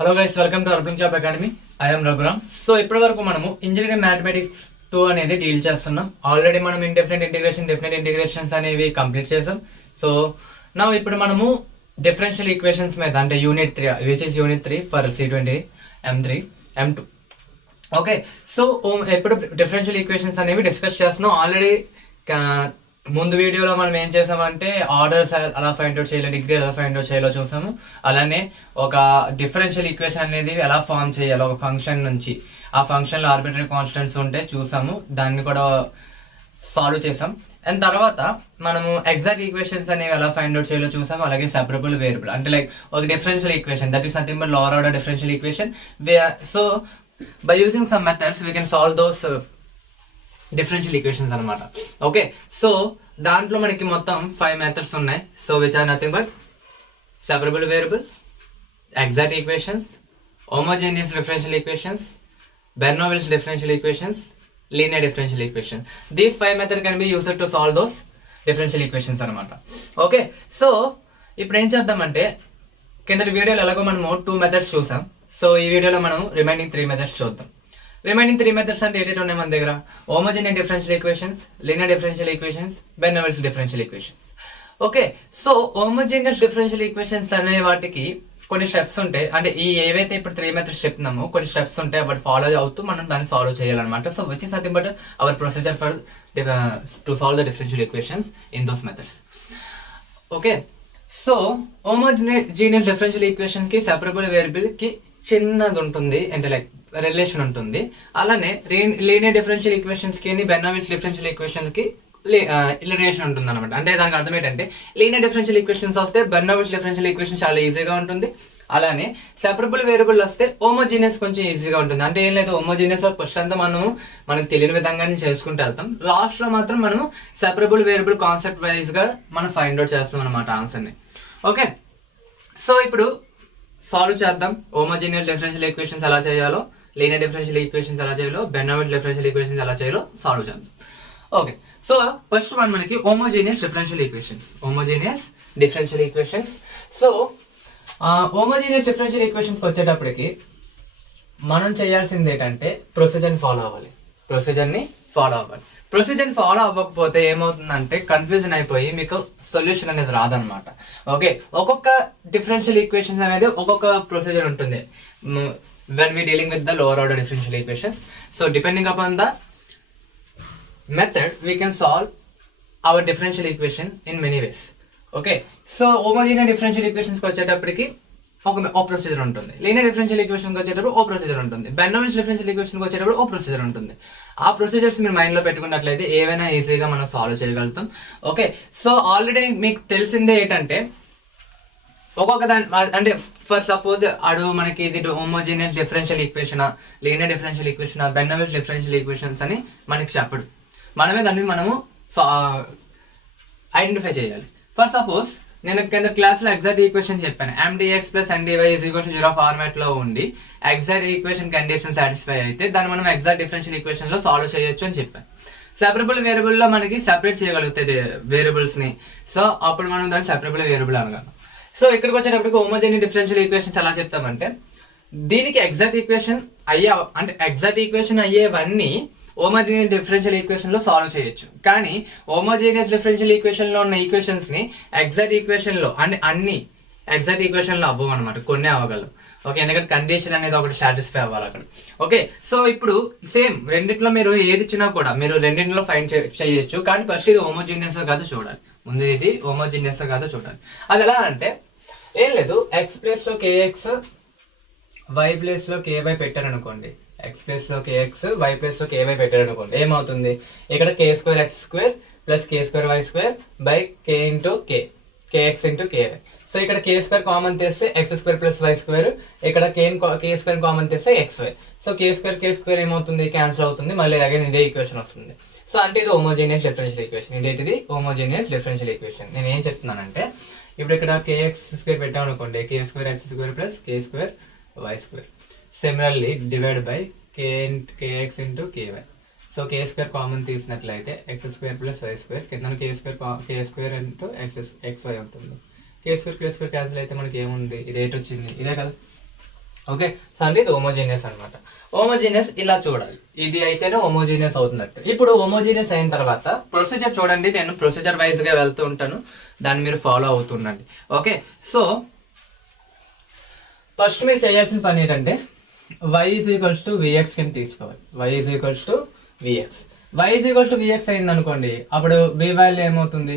Hello guys, welcome to urban club academy. I'm Raghuram. So ఇప్పటి వరకు మనము ఇంజనీరింగ్ మ్యాథమెటిక్స్ 2 అనేది డీల్ చేస్తున్నాం. ఆల్రెడీ మనం ఇండెఫినెట్ ఇంటిగ్రేషన్, డెఫినెట్ ఇంటిగ్రేషన్స్ అనేవి కంప్లీట్ చేసాం. సో నా ఇప్పుడు మనము డిఫరెన్షియల్ ఈక్వేషన్స్ మీద అంటే unit 3 which is unit 3 for C20 M3 M2. Okay, so ఎప్పుడు డిఫరెన్షియల్ ఈక్వేషన్స్ అనేవి డిస్కస్ చేస్తున్నాం. ఆల్రెడీ ముందు వీడియోలో మనం ఏం చేసామంటే ఆర్డర్స్ ఎలా ఫైండ్ అవుట్ చేయాలో, డిగ్రీ ఎలా ఫైండ్ అవుట్ చేయాలో చూసాము. అలానే ఒక డిఫరెన్షియల్ ఈక్వేషన్ అనేది ఎలా ఫామ్ చేయాలో ఒక ఫంక్షన్ నుంచి, ఆ ఫంక్షన్లో ఆర్బిటరీ కాన్స్టెంట్స్ ఉంటే చూసాము, దాన్ని కూడా సాల్వ్ చేసాం. అండ్ తర్వాత మనము ఎగ్జాక్ట్ ఈక్వేషన్స్ అనేవి ఎలా ఫైండ్ అవుట్ చేయాలో చూసాము. అలాగే సెపరబుల్ వేరియబుల్ అంటే లైక్ ఒక differential equation that is nothing but lower order differential equation. So by using some methods we can solve those differential equations అనమాట. ఓకే, సో దాంట్లో మనకి మొత్తం 5 మెథడ్స్ ఉన్నాయి. So which are nothing but separable variable, exact equations, homogeneous differential equations, Bernoulli's differential equations, linear differential equations. These 5 method can be used to solve those differential equations అనమాట. Okay, so ఇప్పుడు ఏం చేద్దామంటే కిందటి వీడియోలో ఎలాగో మనము 2 methods చూసాం. So ఈ వీడియోలో మనం రిమైనింగ్ 3 మెథడ్స్ చూద్దాం. రిమైనింగ్ 3 మెథడ్స్ అంటే ఏంటి ఉన్నాయి మన దగ్గర? Homogeneous differential equations, linear differential equations, Bernoulli's differential equations. Okay, so homogeneous differential equations అనే వాటికి కొన్ని స్టెప్స్ ఉంటాయి. అంటే ఈ ఏవైతే ఇప్పుడు 3 మెథడ్స్ చెప్తున్నామో కొన్ని స్టెప్స్ ఉంటాయి, బట్ ఫాలో అవుతూ మనం దాన్ని సాల్వ్ చేయాలన్నమాట. So which is nothing but our procedure for to solve the differential equations in those methods. Okay, so homogeneous differential equation కి సెపరబుల్ వేరియబుల్ కి చిన్నది ఉంటుంది అంటే లైక్ రిలేషన్ ఉంటుంది. అలానే లీనియర్ డిఫరెన్షియల్ ఈక్వేషన్స్ కి బెర్నోవిల్స్ డిఫరెన్షియల్ ఈక్వేషన్స్ కి రిలేషన్ ఉంటుంది అనమాట. అంటే దానికి అర్థం ఏంటంటే లీనియర్ డిఫరెన్షియల్ ఈక్వేషన్స్ వస్తే బెర్నోవిల్స్ డిఫరెన్షియల్ ఈక్వేషన్ చాలా ఈజీగా ఉంటుంది. అలానే సెపరబుల్ వేరియబుల్ వస్తే హోమోజీనియస్ కొంచెం ఈజీగా ఉంటుంది. అంటే ఏం లేదు, హోమోజీనియస్ ఫస్ట్ అంతా మనకు తెలియని విధంగానే చేసుకుంటూ వెళ్తాం. లాస్ట్ లో మాత్రం మనము సెపరబుల్ వేరియబుల్ కాన్సెప్ట్ వైజ్ గా మనం ఫైండ్ అవుట్ చేస్తాం అనమాట ఆన్సర్ ని. ఓకే, సో ఇప్పుడు సాల్వ్ చేద్దాం. హోమోజీనియస్ డిఫరెన్షియల్ ఈక్వేషన్స్ ఎలా చేయాలో, లీనియర్ డిఫరెన్షియల్ ఈక్వేషన్స్ ఎలా చేయాలో, బెర్నోవిల్స్ డిఫరెన్షియల్ ఈక్వేషన్స్ ఎలా చేయాలో సాల్వ్ చేద్దాం. ఓకే, సో ఫస్ట్ వన్ మనకి homogeneous differential equations. Homogeneous differential equations. So homogeneous differential equations వచ్చేటప్పటికి మనం చేయాల్సింది ఏంటంటే ప్రొసీజర్ని ఫాలో అవ్వాలి. ప్రొసీజర్ ఫాలో అవ్వకపోతే ఏమవుతుందంటే కన్ఫ్యూజన్ అయిపోయి మీకు సొల్యూషన్ అనేది రాదనమాట. ఓకే, ఒక్కొక్క డిఫరెన్షియల్ ఈక్వేషన్స్ అనేది ఒక్కొక్క ప్రొసీజర్ ఉంటుంది when we dealing with the lower order differential equations. So depending upon the method we can solve our differential equation in many ways. Okay, so homogeneous differential ఈక్వేషన్స్కి వచ్చేటప్పటికి ఒక procedure ఉంటుంది. Linear differential ఈక్వేషన్కి వచ్చేటప్పుడు ఓ procedure ఉంటుంది. బెర్నోవిల్స్ differential ఈక్వేషన్కి వచ్చేటప్పుడు ఓ procedure ఉంటుంది. ఆ procedures మీరు మైండ్ లో పెట్టుకున్నట్లయితే ఏవైనా ఈజీగా మనం సాల్వ్ చేయగలుగుతాం. ఓకే, సో ఆల్రెడీ మీకు తెలిసిందే ఏంటంటే ఒక్కొక్క దాని అంటే ఫర్ సపోజ్ మనకి ఇది homogeneous differential equation, linear differential equation, Bernoulli's differential equations అని మనకి చెప్పడు. మనమే దాన్ని మనము ఐడెంటిఫై చేయాలి. ఫర్ సపోజ్ నేను కింద క్లాస్ లో ఎగ్జాక్ట్ ఈక్వేషన్ చెప్పాను. MDX + NDY = 0 ఫార్మాట్ లో ఉండి ఎగ్జాక్ట్ ఈక్వేషన్ కండిషన్ సాటిస్ఫై అయితే దాన్ని మనం ఎగ్జాక్ట్ డిఫరెన్షియల్ ఈక్వేషన్ లో సాల్వ్ చేయొచ్చు అని చెప్పాను. సెపరబుల్ వేరియబుల్ లో మనకి సెపరేట్ చేయగలుగుతాయి వేరియబుల్స్ ని. సో అప్పుడు మనం దాన్ని సెపరబుల్ వేరియబుల్ అనగలం. సో ఇక్కడికి వచ్చేటప్పటికి హోమోజీనియస్ డిఫరెన్షియల్ ఈక్వేషన్స్ ఎలా చెప్తామంటే దీనికి ఎగ్జాక్ట్ ఈక్వేషన్ అయ్యేవన్నీ హోమోజీనియస్ డిఫరెన్షియల్ ఈక్వేషన్ లో సాల్వ్ చేయొచ్చు. కానీ హోమోజీనియస్ డిఫరెన్షియల్ ఈక్వేషన్ లో ఉన్న ఈక్వేషన్స్ ని ఎగ్జాక్ట్ ఈక్వేషన్ లో అంటే అన్ని ఎగ్జాక్ట్ ఈక్వేషన్ లో అవ్వవు అనమాట, కొన్ని అవ్వగలవు. ఓకే, ఎందుకంటే కండిషన్ అనేది ఒకటి సాటిస్ఫై అవ్వాలి అక్కడ. ఓకే, సో ఇప్పుడు సేమ్ రెండింటిలో మీరు ఏది ఇచ్చినా కూడా మీరు రెండింటిలో ఫైండ్ చేయొచ్చు. కానీ ఫస్ట్ ఇది హోమోజీనియస్ కాదో చూడాలి. ముందు ఇది హోమోజీనియస్ కాదో చూడాలి. అది ఎలా అంటే ఏం లేదు, x ప్లేస్ లో kx, y ప్లేస్ లో ky పెట్టారనుకోండి. x ప్లేస్ లో kx, y ప్లేస్ లో ky పెట్టారనుకోండి, ఏమవుతుంది? ఇక్కడ k2x² + k2y² k kx ky. So ఇక్కడ k² కామన్ తీస్తే x² + y², ఇక్కడ k² కామన్ తీస్తే xy. సో k² ఏమవుతుంది? క్యాన్సిల్ అవుతుంది. మళ్ళీ అగైన్ ఇదే ఈక్వేషన్ వస్తుంది. సో అంటే ఇది హోమోజీనియస్ డిఫరెన్షియల్ ఈక్వేషన్. ఇదేంటిది? Homogeneous differential equation. నేను ఏం చెప్తున్నానంటే ఇప్పుడు ఇక్కడ kx² పెట్టాం అనుకోండి, k2x² + k2y². Similarly divide by kx × ky. So k² common తీసినట్లయితే x² + y² కింద k² × xy ఉంటుంది. k² క్యాన్సిల్ అయితే మనకి ఏముంది? ఇది 8 వచ్చింది, ఇదే కదా. ఓకే, సో అంటే ఇది హోమోజీనియస్ అనమాట. హోమోజీనియస్ ఇలా చూడాలి, ఇది అయితేనే హోమోజీనియస్ అవుతున్నట్టు. ఇప్పుడు హోమోజీనియస్ అయిన తర్వాత ప్రొసీజర్ చూడండి, నేను ప్రొసీజర్ వైజ్ గా వెళ్తూ ఉంటాను, దాన్ని మీరు ఫాలో అవుతుండండి. ఓకే, సో ఫస్ట్ మీరు చేయాల్సిన పని ఏంటంటే y is equals to vx కింద తీసుకోవాలి. y is equals to vx. y is equals to vx అయింది అనుకోండి, అప్పుడు v వాల్యూ ఏమవుతుంది,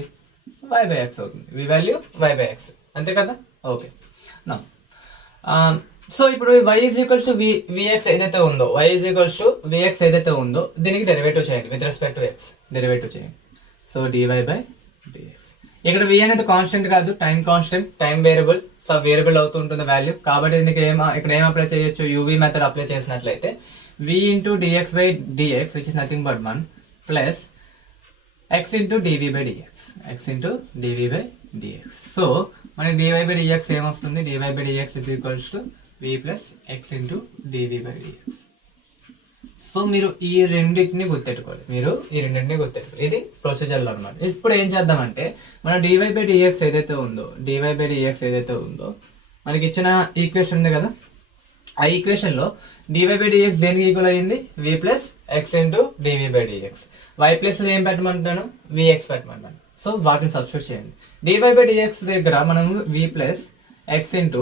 y బై ఎక్స్ అవుతుంది. v value y by X, అంతే కదా. ఓకే, నా సో ఇప్పుడు y is equals to vx ఏదైతే ఉందో, y is equals to vx ఏదైతే ఉందో దీనికి డెరివేటివ్ చేయండి with respect to x, derivative చేయండి. So dy by dx. ఇక్కడ v అనేది కాన్స్టెంట్ కాదు, time constant, time variable, so variable అవుతూ ఉంటుంది వాల్యూ. కాబట్టి దీనికి ఇక్కడ ఏం అప్లై చేయొచ్చు, యూవీ మెథడ్ అప్లై చేసినట్లయితే v into dx by dx which is nothing but 1 plus x into dv by dx, x into dv by dx. So మనకి dy by dx ఏమొస్తుంది, dy by dx is equals to v plus x into dv by dx. So మీరు ఈ రెండింటిని గుర్తెట్టుకోవాలి, ఇది ప్రొసీజర్లో అనమాట. ఇప్పుడు ఏం చేద్దామంటే మన dy బై డిఎక్స్ ఏదైతే ఉందో, dy బై డిఎక్స్ ఏదైతే ఉందో మనకి ఇచ్చిన ఈక్వేషన్ ఉంది కదా, ఆ ఈక్వేషన్ లో dy బై డిఎక్స్ దేనికి ఈక్వల్ అయ్యింది, v plus x into dv by dx. y plus ఏం పెట్టమంటున్నాను, vx పెట్టమంటాను. సో వాటిని సబ్స్టిట్యూట్ చేయండి. dy బై డిఎక్స్ దగ్గర మనం v plus x into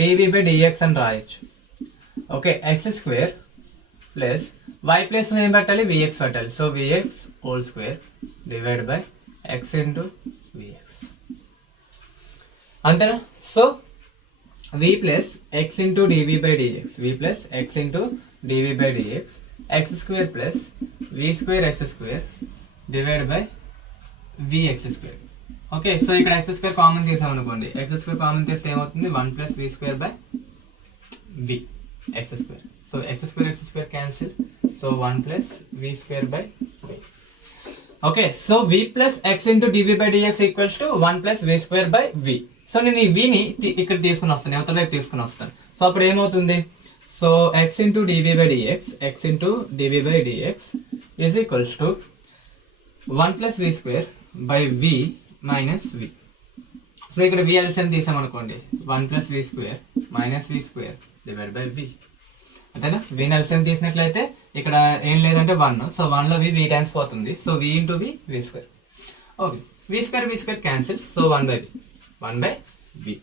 dv by dx అని రాయొచ్చు. Okay, x square plus y plus ఏం పెట్టాలి, vx పెట్టాలి. So vx whole square divide by x into vx, అంతేనా. So v plus x into dv by dx, v plus x into dv by dx, x square plus v square x square divide by vx square. Okay, so ఇక్కడ x square common తీసాం అనుకోండి, x square common తీస్తే ఏమవుతుంది, 1 plus v square by v x square. So x square cancel, so 1 plus v square by v. Okay, so v plus x into dv by dx equals to 1 plus v square by v. So నేను ఈ v ని ఇక్కడ తీసుకుని వస్తాను, అవతల వైపు తీసుకుని వస్తాను. సో అప్పుడు ఏమవుతుంది, so x into dv by dx, x into dv by dx is equals to 1 plus v square by v minus v. So ఇక్కడ v ఎల్సిఎం తీసామనుకోండి, 1 plus v square minus v square divide by v, అంతేనా. v LCM తీసినట్లయితే ఇక్కడ ఏం లేదంటే 1, so 1 లో v times పోతుంది, so v into v square. Okay, v square cancel, so 1 by v.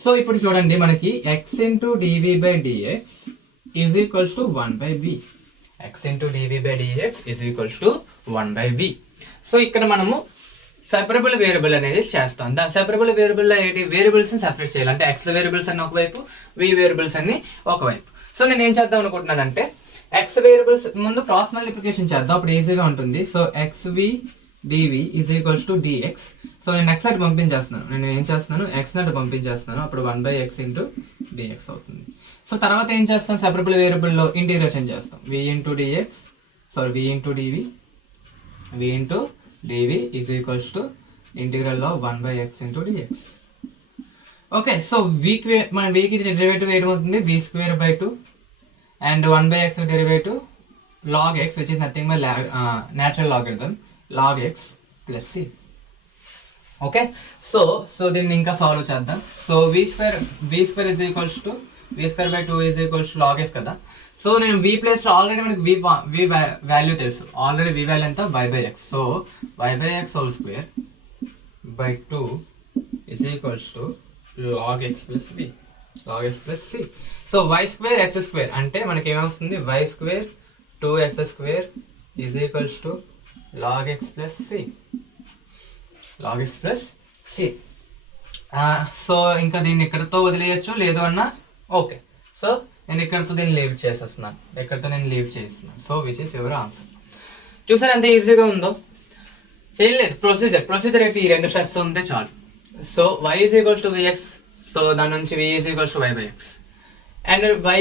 So ఇప్పుడు చూడండి మనకి x into dv by dx is equals to 1 by v, x into dv by dx is equals to 1 by v. So ఇక్కడ మనము separable variable అనేది చేస్తాం. దాని separable variable లో ఏంటి, వేరియబుల్స్ ని సెపరేట్ చేయాలి. అంటే x వేరియబుల్స్ అన్ని ఒకవైపు, v వేరియబుల్స్ అన్ని ఒకవైపు. సో నేను ఏం చేద్దాం అనుకుంటున్నానంటే x వేరియబుల్స్ ముందు క్రాస్ మల్టిప్లికేషన్ చేద్దాం, అప్పుడు ఈజీగా ఉంటుంది. So xv dv is equals to dx. So నేను x అటు పంపించేస్తున్నాను, నేను ఏం చేస్తున్నాను, x అటు పంపించేస్తున్నాను, అప్పుడు 1 బై x ఇంటూ dx అవుతుంది. సో తర్వాత ఏం చేస్తాం, సెపరబుల్ వేరియబుల్ లో ఇంటిగ్రేషన్ చేస్తాం, v into dx, sorry v into dv, v into dv is equals to integral of 1 by x into dx. Okay, so మన v కి డెరివేటివ్ ఏమవుతుంది, v square by 2 and 1 by x derivative log x which is nothing but natural logarithm log x plus c. Okay, so దీన్ని ఇంకా solve చేద్దాం. So v square is equals to v square by 2 is equals to log x కదా. So నేను v place లో already మనకి v value తెలుసు, already v value ఎంత, y by x. So y by x whole square by 2 is equals to log x plus v, log x plus c. సో y square x square అంటే మనకి ఏమొస్తుంది, y square 2x square is equals to log x plus c, log x plus c. So ఇంకా దీన్ని ఇక్కడతో వదిలేయచ్చు, లేదు అన్నా okay. So నేను ఇక్కడతో దీన్ని లీవ్ చేస్తున్నాను, so which is your answer. చూసారు ఎంత ఈజీగా ఉందో, ఏం లేదు. ప్రొసీజర్ అయితే ఈ 2 స్టెప్స్ ఉంటే చాలు. So y is equals to vx, so దాని నుంచి v is equals to y by x and y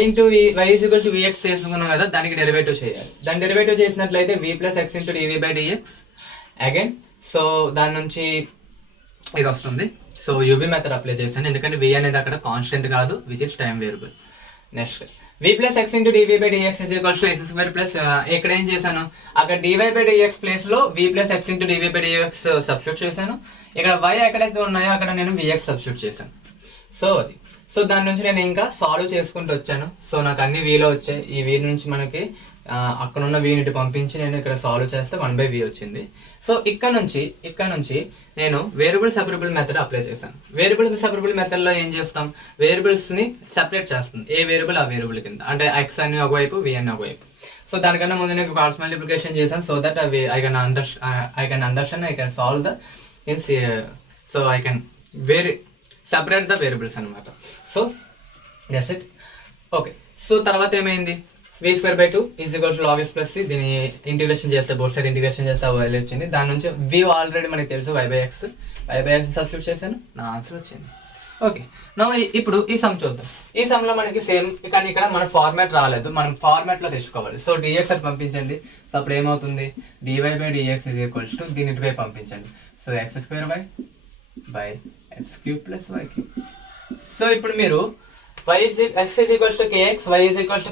is equal to vx చేసుకున్నాం కదా, దానికి డెరివేటివ్ చేయాలి. దాని డెరివేటివ్ చేసినట్లయితే v plus x into dv by dx again. So దాని నుంచి ఇది వస్తుంది. సో యూవీ మెథడ్ అప్లై చేశాను, ఎందుకంటే v అనేది అక్కడ కాన్స్టెంట్ కాదు, which is time variable. Next v plus x into dv by dx is equals to x square plus, ఇక్కడ ఏం చేశాను, అక్కడ dy బై dx ప్లేస్ లో v plus x into dv by dx substitute చేశాను. ఇక్కడ y ఎక్కడైతే ఉన్నాయో అక్కడ నేను vx సబ్స్టిట్యూట్ చేశాను. సో అది సో దాని నుంచి నేను ఇంకా సాల్వ్ చేసుకుంటూ వచ్చాను. సో నాకు అన్ని వీలో వచ్చాయి. ఈ వీ నుంచి మనకి అక్కడ ఉన్న వీ ఇటు పంపించి నేను ఇక్కడ సాల్వ్ చేస్తే 1/v వచ్చింది. సో ఇక్కడ నుంచి నేను వేరియబుల్ సెపరబుల్ మెథడ్ అప్లై చేశాను. వేరియబుల్ సెపరబుల్ మెథడ్ లో ఏం చేస్తాం, వేరియబుల్స్ ని సెపరేట్ చేస్తుంది. ఏ వేరియబుల్ ఆ వేరియబుల్ కింద, అంటే x అని ఒకవైపు v అని ఒకవైపు. సో దానికన్నా ముందు నేను క్రాస్ మల్టిప్లికేషన్ చేశాను. So that I can understand, I can solve the so I can separate the variables అనమాట. So that's it. Okay, so తర్వాత ఏమైంది, v²/2 = log x plus c. దీన్ని ఇంటిగ్రేషన్ చేస్తే బోత్ సైడ్ ఇంటిగ్రేషన్ చేస్తే value వచ్చింది. దాని నుంచి v ఆల్రెడీ మనకి తెలుసు, y/x సబ్స్టిట్యూట్ చేశాను, నా ఆన్సర్ వచ్చింది. ఓకే, నా ఇప్పుడు ఈ సమ్ చూద్దాం. ఈ సమ్ లో మనకి సేమ్, కానీ ఇక్కడ మన ఫార్మాట్ రాలేదు, మనం ఫార్మాట్ లో తెచ్చుకోవాలి. సో dx అని పంపించండి. సో అప్పుడు ఏమవుతుంది, dy/dx = దీని ఇటువైపు పంపించండి. So x² by x³ + y³. So ఇప్పుడు మీరు x kx, y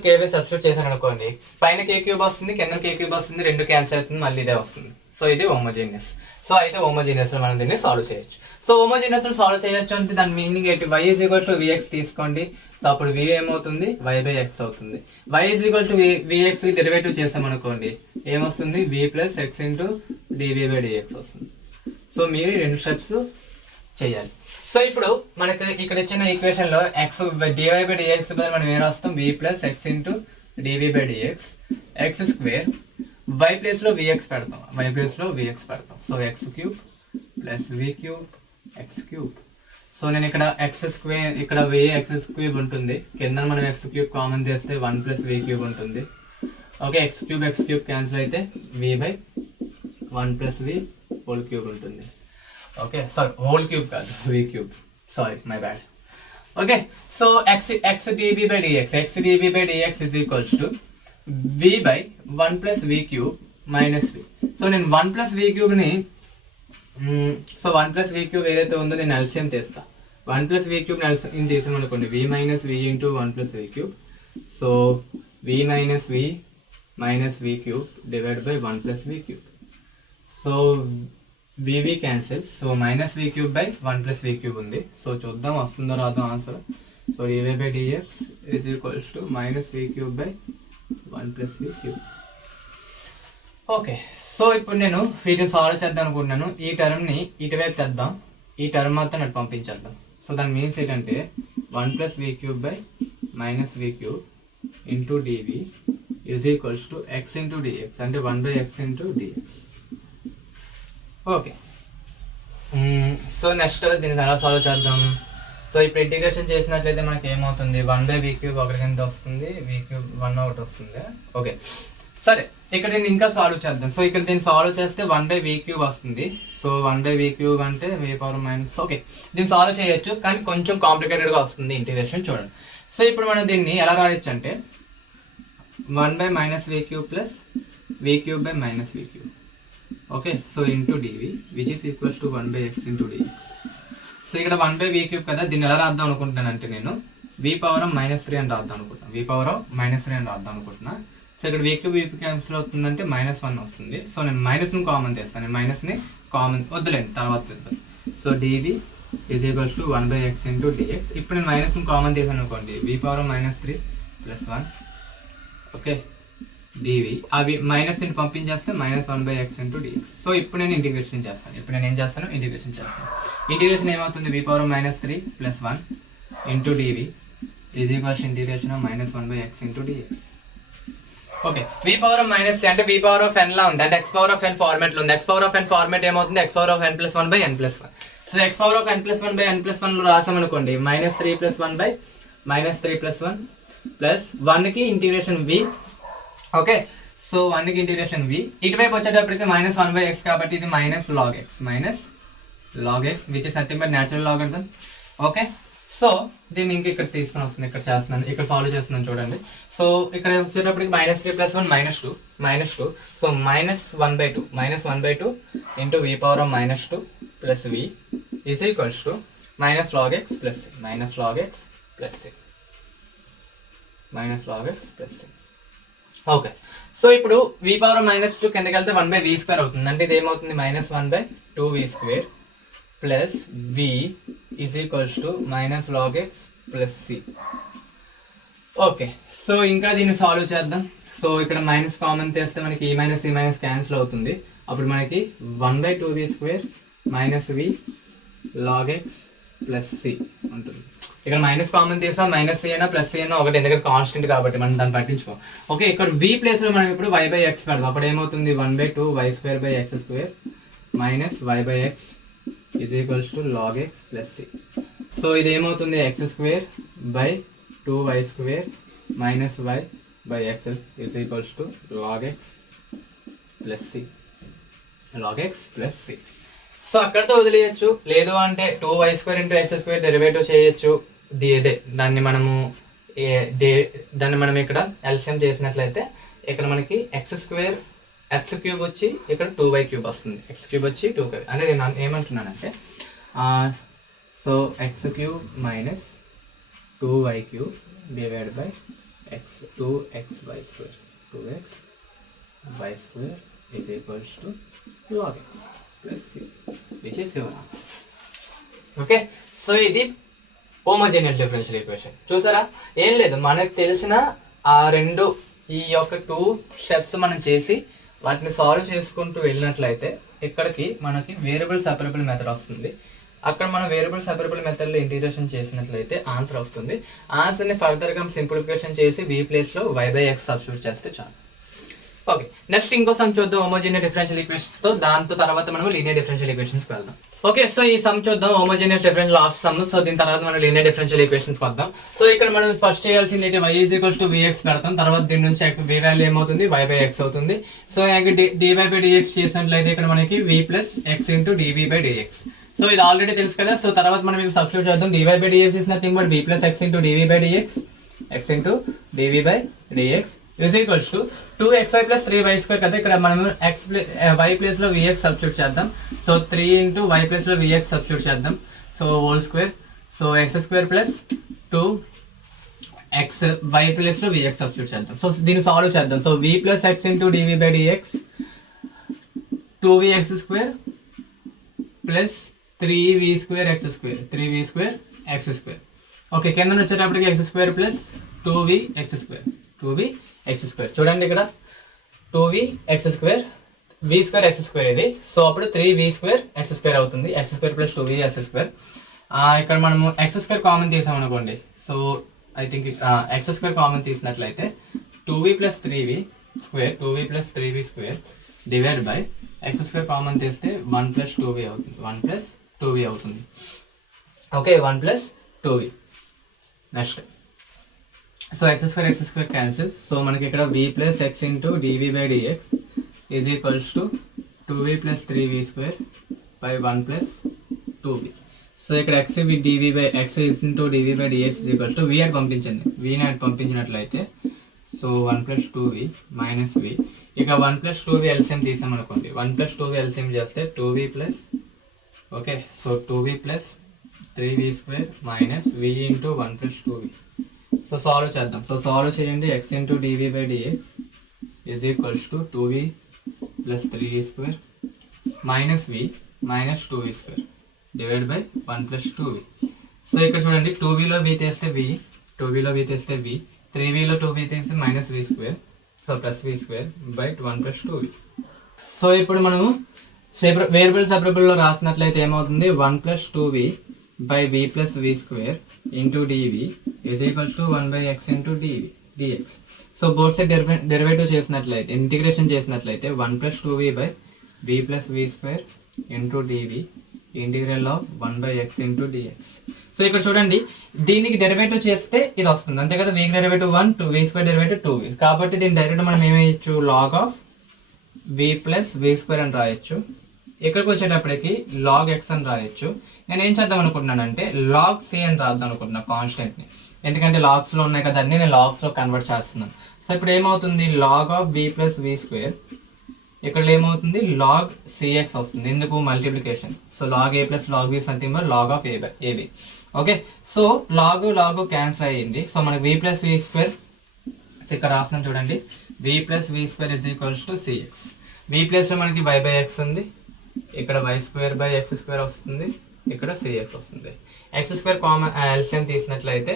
ky substitute చేశాను అనుకోండి, పైన k³ వస్తుంది, కింద k³ వస్తుంది, రెండు క్యాన్సిల్ అవుతుంది, మళ్ళీ ఇదే వస్తుంది. సో ఇది హోమోజీనియస్. సో అయితే హోమోజీనియస్ లో మనం దీన్ని సాల్వ్ చేయొచ్చు. సో హోమోజీనియస్ లో సాల్వ్ చేయొచ్చు అంటే దాని మీనింగ్ ఏంటి, y = vx తీసుకోండి. సో అప్పుడు v ఏమవుతుంది, y/x అవుతుంది. y = vx డెరివేటివ్ చేసాం అనుకోండి, ఏమొస్తుంది, v + x × dv/dx వస్తుంది. సో మీరు రెండు స్టెప్స్ చేయాలి. సో ఇప్పుడు మనకి ఇక్కడ ఇచ్చిన ఈక్వేషన్ లో x dy/dx బదులు మనం ఏం రాస్తాం, v + x × dv/dx x², y place లో vx పెడతాం, so x³ + v³ x³. So నేను ఇక్కడ x², ఇక్కడ x³ ఉంటుంది, కింద మనం x³ కామన్ చేస్తే 1 + v³ ఉంటుంది. ఓకే, x³ క్యాన్సిల్ అయితే v/1 + v³ ఉంటుంది. ఓకే, సారీ హోల్ క్యూబ్ కాదు, v³, sorry my bad. Okay, so x dv/dx = v/1 + v³ - v. So నేను 1 + v³ ని, సో 1 + v³ ఏదైతే ఉందో నేను ఎల్సిఎం తీస్తా. 1 + v³ ఎల్సిఎం తీసాం అనుకోండి, v - v × 1 + v³. So v - v v³ / 1 + v³. So vv cancel, so -v³ / 1 + v³ ఉంది. So చూద్దాం వస్తుందో రాదో answer. So dy/dx = -v³ / 1 + v³. Okay, so ఇప్పుడు నేను వీటిని సాల్వ్ చేద్దాం అనుకుంటున్నాను. ఈ టర్మ్ ని ఇటువైపు తెద్దాం, ఈ టర్మ్ మొత్తం నాకు పంపించేద్దాం. సో దాని మీన్స్ ఏంటంటే 1 + v³ / -v³ × dv = x × dx, అంటే 1/x × dx. Okay, so next దీన్ని ఎలా సాల్వ్ చేద్దాం. సో ఇప్పుడు ఇంటిగ్రేషన్ చేసినట్లయితే మనకి ఏమవుతుంది, 1/v³ ఒకటి కింద వస్తుంది, v³ 1 ఒకటి వస్తుంది. ఓకే, సరే ఇక్కడ దీన్ని ఇంకా సాల్వ్ చేద్దాం. సో ఇక్కడ దీన్ని సాల్వ్ చేస్తే 1/v³ వస్తుంది. సో 1/v³ అంటే v⁻. ఓకే, దీన్ని సాల్వ్ చేయొచ్చు, కానీ కొంచెం కాంప్లికేటెడ్ గా వస్తుంది ఇంటిగ్రేషన్, చూడండి. సో ఇప్పుడు మనం దీన్ని ఎలా రాయొచ్చు అంటే 1/-v³ + v³ - v³. Okay, so into dv which is equals to 1/x × dx. So ఇక్కడ 1/v³ కదా, దీన్ని ఎలా రాద్దాం అనుకుంటున్నానంటే నేను v⁻³ అని రాద్దాం అనుకుంటున్నా. సో ఇక్కడ v³ క్యాన్సిల్ అవుతుందంటే -1 వస్తుంది. సో నేను మైనస్ని కామన్ చేస్తాను, మైనస్ని కామన్ వద్దులేండి, తర్వాత చేద్దాం. So dv = 1/x × dx. ఇప్పుడు నేను మైనస్ని కామన్ చేశాను అనుకోండి, v⁻³ + 1. ఓకే, dv అవి మైనస్ ని పంపించేస్తే -1/x × dx. సో ఇప్పుడు నేను ఇంటిగ్రేషన్ చేస్తాను. ఇంటిగ్రేషన్ ఏమవుతుంది, v⁻³ + 1 × dv = -1/x × dx. Okay, v⁻³ అంటే v⁻n లా ఉంది, అంటే x⁻n ఫార్మాట్ లో ఉంది. x⁻n ఫార్మాట్ ఏమవుతుంది, x⁻n + 1/n + 1. So x⁻n + 1/n + 1 లో రాసామనుకోండి, -3 + 1/-3 + 1 కి ఇంటిగ్రేషన్ v. ఓకే, సో 1 కి ఇంటిగ్రేషన్ v, ఇటువైపు వచ్చేటప్పటికి -1/x కాబట్టి ఇది -log x which is nothing but natural logarithm. Okay, so దీన్ని ఇంక ఇక్కడ తీసుకుని వస్తుంది, ఇక్కడ చేస్తున్నాను, ఇక్కడ సాల్వ్ చేస్తున్నాను చూడండి. సో ఇక్కడ వచ్చేటప్పటికి -3 + 1 -2. So -1/2 × v⁻² + v = -log x + c. Okay, so ఇప్పుడు v⁻² కిందకి వెళ్తే 1/v² అవుతుంది, అంటే ఇది ఏమవుతుంది, -1/2v² + v = -log x plus c. Okay, so ఇంకా దీన్ని సాల్వ్ చేద్దాం. సో ఇక్కడ మైనస్ కామన్ తీస్తే మనకి ఈ మైనస్ ఈ మైనస్ క్యాన్సిల్ అవుతుంది. అప్పుడు మనకి 1/2v² మైనస్ వి లాగ్ ఎక్స్ ప్లస్ సి ఉంటుంది. ఇక్కడ మైనస్ కామన్ తీస్తాం, మైనస్ సి అయినా ప్లస్ సి అయినా ఒకటి, ఎందుకంటే కాన్స్టెంట్ కాబట్టి మనం దాన్ని పట్టించుకోం. ఓకే, ఇక్కడ v ప్లేస్ లో మనం ఇప్పుడు y/x పెడదాం. అప్పుడు ఏమవుతుంది 1/2y²/x² minus y/x is equals to log x plus c. So ఇది ఏమవుతుంది x²/2y² minus y/x is equals to log x plus c. Log x plus c. So అక్కడితో వదిలేయచ్చు, లేదు అంటే 2y² × x² డెరివేటివ్ చేయొచ్చు. దాన్ని మనం ఇక్కడ ఎల్సిఎం చేసినట్లయితే ఇక్కడ మనకి x³ వచ్చి ఇక్కడ 2y³ వస్తుంది. x³ వచ్చి 2y, అంటే నేను ఏమంటున్నానంటే so x³ minus 2y³ divide by 2xy² 2xy² is equals to log x plus c, which is your answer. Okay, so ఇది హోమోజీనియస్ డిఫరెన్షియల్ ఈక్వేషన్. చూసారా, ఏం లేదు, మనకు తెలిసిన ఆ రెండు ఈ యొక్క 2 స్టెప్స్ మనం చేసి వాటిని సాల్వ్ చేసుకుంటూ వెళ్ళినట్లయితే ఇక్కడికి మనకి వేరియబుల్ సెపరబుల్ మెథడ్ వస్తుంది. అక్కడ మనం వేరియబుల్ సెపరబుల్ మెథడ్ లో ఇంటిగ్రేషన్ చేసినట్లయితే ఆన్సర్ వస్తుంది. ఆన్సర్ ని ఫర్దర్ గా సింప్లిఫికేషన్ చేసి v ప్లేస్ లో y/x సబ్స్టిట్యూట్ చేస్తే చాలు. ఓకే, నెక్స్ట్ ఇంకో సమ్ చూద్దాం హోమోజీనియస్ డిఫరెన్షియల్ ఈక్వేషన్స్ తో. దాంతో తర్వాత మనం లీనియర్ డిఫరెన్షియల్ ఈక్వేషన్స్ వెళ్దాం. ఓకే, సో ఈ సమ్ చూద్దాం homogeneous difference last some. So దీని తర్వాత మనం లీనియర్ డిఫరెన్షియల్ ఈక్వేషన్స్ వద్దాం. సో ఇక్కడ మనం ఫస్ట్ చేయాల్సింది అయితే y = vx పెడతాం. తర్వాత దీని నుంచి v వాల్యూ ఏమవుతుంది y/x అవుతుంది. సో dy/dx చేసినట్లయితే ఇక్కడ మనకి v + x × dv/dx. సో ఇది ఆల్రెడీ తెలుసు కదా. సో తర్వాత మనం ఇక్కడ సబ్స్టిట్యూట్ చేద్దాం. dy/dx is nothing but v + x × dv/dx, x × dv/dx is equals to 2xy + 3y² కదా. ఇక్కడ మనం y ప్లేస్ లో vx సబ్స్టిట్యూట్ చేద్దాం. సో 3 × y ప్లేస్ లో vx సబ్స్టిట్యూట్ చేద్దాం. So whole square, so x² + 2x y place లో vx substitute చేద్దాం. So దీన్ని సాల్వ్ చేద్దాం. So v + x × dv/dx 2vx² + 3v²x², 3v²x². Okay, కింద వచ్చేటప్పటికి x² + 2vx², 2vx². చూడండి ఇక్కడ 2vx², v²x² ఇది. సో అప్పుడు 3v²x² అవుతుంది. x² + 2vx². ఇక్కడ మనము x² కామన్ తీసాం అనుకోండి. So I think x² common తీసినట్లయితే 2v + 3v² 2v + 3v² divide by x² common తీస్తే 1 + 2v అవుతుంది. 1 + 2v అవుతుంది. Okay, 1 + 2v. Next so x² cancel. So మనకి ఇక్కడ v + x × dv/dx is equals to 2v + 3v² by 1 + 2v. So ఇక్కడ x × dv/dx is equals to v అని పంపించండి. v ని పంపించినట్లయితే so 1 + 2v minus v. ఇక 1 + 2v LCM తీసామనుకోండి. 1 + 2v LCM చేస్తే 2v + okay, so 2v + 3v² minus v × 1 + 2v. So solve చేద్దాం. So solve చేయండి. x × dv/dx is equals to 2v + 3v² minus v minus 2v² divide by 1 + 2v. So ఇక్కడ చూడండి 2v లో v తీస్తే v, 2v లో v తీస్తే v, 3v లో 2v తీస్తే minus v², so plus v² by 1 + 2v. So ఇప్పుడు మనము వేరియబుల్ సెపరబుల్ లో రాసినట్లయితే ఏమవుతుంది 1 + 2v by v + v² into dv is equals to 1/x × dx. So both side derivative చేసినట్లయితే integration చేసినట్లయితే 1 + 2v by v + v² into dv integral of 1/x × dx. So ఇక్కడ చూడండి దీనికి derivative చేస్తే ఇది వస్తుంది అంతే కదా. v derivative 1, 2v² derivative 2v. కాబట్టి దీని డైరెక్ట్ మనం ఏమేయచ్చు లాగ్ ఆఫ్ v + v² అని రాయొచ్చు. ఇక్కడికి వచ్చేటప్పటికి లాగ్ x అని రాయొచ్చు. నేను ఏం చేద్దాం అనుకుంటున్నానంటే లాగ్ c అని రాద్దాం అనుకుంటున్నాను కాన్స్టెంట్ ని. ఎందుకంటే లాగ్స్ లో ఉన్నాయి కదా, నేను లాగ్స్ లో కన్వర్ట్ చేస్తున్నాను. సో ఇప్పుడు ఏమవుతుంది లాగ్ ఆఫ్ v + v². ఇక్కడ ఏమవుతుంది లాగ్ cx వస్తుంది. ఎందుకు multiplication. So log a + log b something by log of ab. Okay, so log cancel అయ్యింది. సో మనకి v + v² ఇక్కడ రాస్తున్నాం చూడండి. v + v² is equals to cx. v place లో మనకి y/x ఉంది. ఇక్కడ y² / x² వస్తుంది. ఇక్కడ సిఎక్స్ వస్తుంది. ఎక్స్ స్క్వేర్ కామన్ ఎల్సిఎం తీసినట్లయితే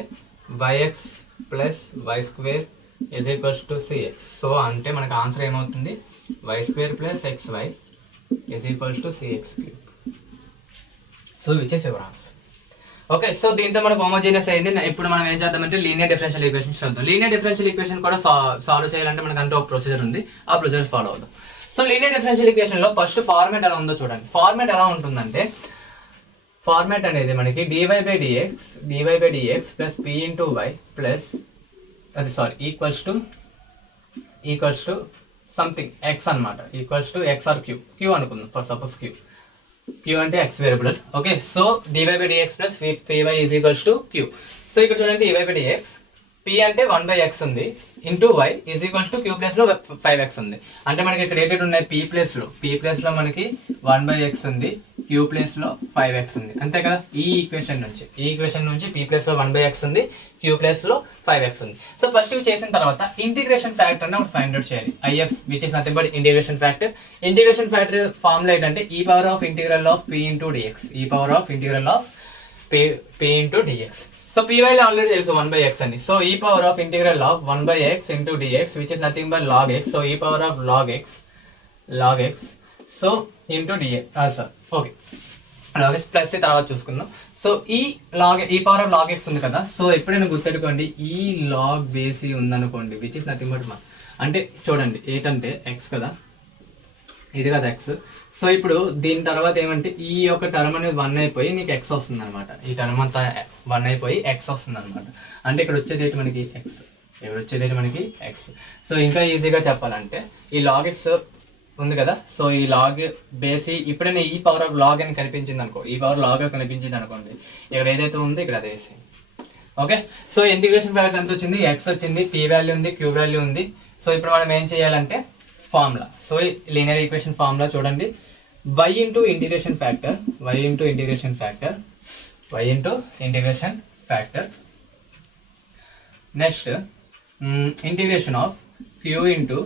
y x plus y square is equals to c x. So అంటే మనకు ఆన్సర్ ఏమవుతుంది, y square plus x y is equals to c x cube. So which is your answer. Okay, so దీంతో మనకు homogeneous అయింది. ఇప్పుడు మనం ఏం చేద్దామంటే లీనియర్ డిఫరెన్షియల్ ఈక్వేషన్ చూద్దాం. లీనియర్ డిఫరెన్షియల్ ఈక్వేషన్ కూడా సాల్వ్ చేయాలంటే మనకు అంటే ఒక ప్రొసీజర్ ఉంది, ఆ ప్రొసీజర్ ఫాలో అవుదాం. సో లీనియర్ డిఫరెన్షియల్ ఈక్వేషన్ లో ఫస్ట్ ఫార్మేట్ ఎలా ఉందో చూడండి. ఫార్మేట్ ఎలా ఉంటుందంటే, ఫార్మేట్ అనేది మనకి dy by dx plus p into y plus equals to something x అనమాట, equals to x or q అనుకుందాం. ఫర్ సపోజ్ క్యూ అంటే x variable. Okay, so dy by dx plus py is equals to q. So ఇక్కడ చూడండి dy by dx p అంటే 1/x ఉంది into y is equals to q place లో 5x ఉంది. అంటే మనకి ఇక్కడ ఏంటంటే ఉన్నాయి p ప్లేస్ లో మనకి 1/x ఉంది, క్యూ ప్లేస్ లో 5x ఉంది, అంతే కదా. ఈ ఈక్వేషన్ నుంచి p ప్లేస్ లో 1/x ఉంది, క్యూ ప్లేస్ లో 5x ఉంది. సో ఫస్ట్ ఇవి చేసిన తర్వాత ఇంటిగ్రేషన్ ఫ్యాక్టర్ అని ఒకటి ఫైండ్ అవుట్ చేయాలి. IF which is nothing but integration factor. Integration factor formula ఏంటంటే e power of integral of p into dx, e power of integral of p into dx. So py already తెలుసు 1/x అని. So e power of integral of 1/x into dx which is nothing but log x. So e power of log x so into dx. Okay, log x plus తర్వాత చూసుకుందాం. So e power of log x ఉంది కదా. So ఎప్పుడైనా గుర్తెట్టుకోండి, ఈ log base ఉందనుకోండి which is nothing but అంటే చూడండి ఏంటంటే x కదా, ఇది కదా x. సో ఇప్పుడు దీని తర్వాత ఏమంటే ఈ యొక్క టర్మ్ అనేది 1 అయిపోయి నీకు x వస్తుంది అనమాట. ఈ టర్మ్ అంతా 1 అయిపోయి x వస్తుంది అనమాట. అంటే ఇక్కడ వచ్చేది ఏంటి మనకి x. సో ఇంకా ఈజీగా చెప్పాలంటే ఈ log x ఉంది కదా. సో ఈ లాగ్ బేసి ఇప్పుడైనా ఈ పవర్ ఆఫ్ లాగ్ అని కనిపించింది అనుకో, ఈ పవర్ లాగ్ కనిపించింది అనుకోండి, ఇక్కడ ఏదైతే ఉందో ఇక్కడ అదే వేసి. ఓకే, సో ఇంటిగ్రేషన్ ఫ్యాక్టర్ ఎంత వచ్చింది, x వచ్చింది, p వాల్యూ ఉంది, q వాల్యూ ఉంది. సో ఇప్పుడు మనం ఏం చేయాలంటే formula. So linear equation formula చూడండి, y into integration factor next integration of q into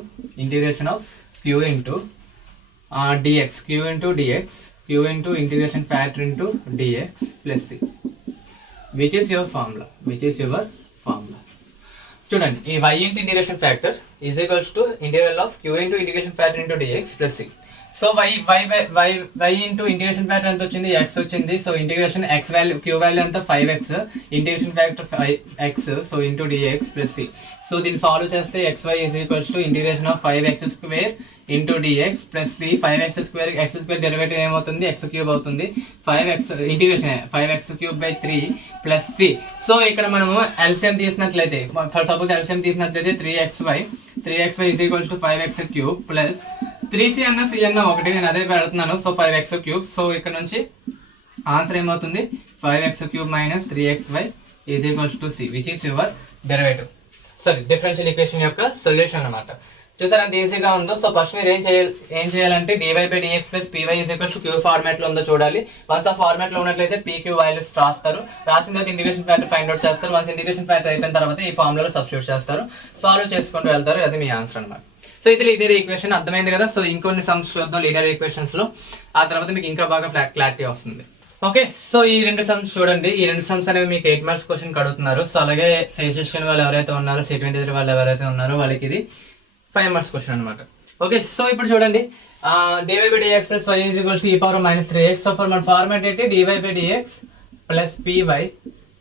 dx, q into integration factor into dx plus c, which is your formula. చూడండి ఈ y into integration factor is equals to integral of q into integration factor into dx plus c. సో y into integration factor ఎంత వచ్చింది, x వచ్చింది. So integration x value q value ఎంత 5x, integration factor 5x, so into dx plus c. So దీన్ని solve చేస్తే xy is equals to integration of 5x square into dx plus c. 5x square derivative ఏమవుతుంది, x cube అవుతుంది. 5x integration 5x cube by 3 plus c. So ఇక్కడ మనము LCM తీసినట్లయితే, for suppose LCM తీసినట్లయితే 3xy is equals to 5x cube plus 3c అన్న c అన్న ఒకటి, నేను అదే పెడుతున్నాను. So 5x cube. సో ఇక్కడ నుంచి ఆన్సర్ ఏమవుతుంది, 5x cube minus 3xy is equals to c, which is your derivative. Differential equation యొక్క సొల్యూషన్ అన్నమాట. చూసారా ఎంత ఈజీగా ఉందో. సో ఫస్ట్ మీరు ఏం చేయాలంటే dy by dx plus py is equals to q format లో ఉందో చూడాలి. వన్స్ ఆ ఫార్మాట్ లో ఉన్నట్లయితే pq వాల్యూస్ రాస్తారు, రాసిన తర్వాత ఇంటిగ్రేషన్ ఫ్యాక్టర్ ఫైండ్ అవుట్ చేస్తారు. వన్స్ ఇంటిగ్రేషన్ ఫ్యాక్టర్ అయిపోయిన తర్వాత ఈ ఫార్ములాలో సబ్స్టిట్యూట్ చేస్తారు, సాల్వ్ చేసుకుంటూ వెళ్తారు. అది మీ ఆన్సర్ అన్నమాట. సో ఇది లీనియర్ ఈక్వేషన్, అర్థమైంది కదా. సో ఇంకొన్ని సమ్స్ చూద్దాం లీనియర్ ఈక్వేషన్స్ లో, ఆ తర్వాత మీకు ఇంకా బాగా క్లారిటీ వస్తుంది. ఓకే, సో ఈ రెండు సమ్స్ చూడండి. ఈ రెండు సమ్స్ అనేవి మీకు 8 మార్క్స్ క్వశ్చన్ అడుగుతున్నారు. సో అలాగే సజెషన్ వాళ్ళు ఎవరైతే ఉన్నారో, C23 వాళ్ళు ఎవరైతే ఉన్నారో వాళ్ళకి ఇది 5 మార్క్స్ క్వశ్చన్ అనమాట. ఓకే, సో ఇప్పుడు చూడండి dy by dx plus y is equals to e power minus 3x. So for మన ఫార్మాట్ ఏంటి, dy by dx plus py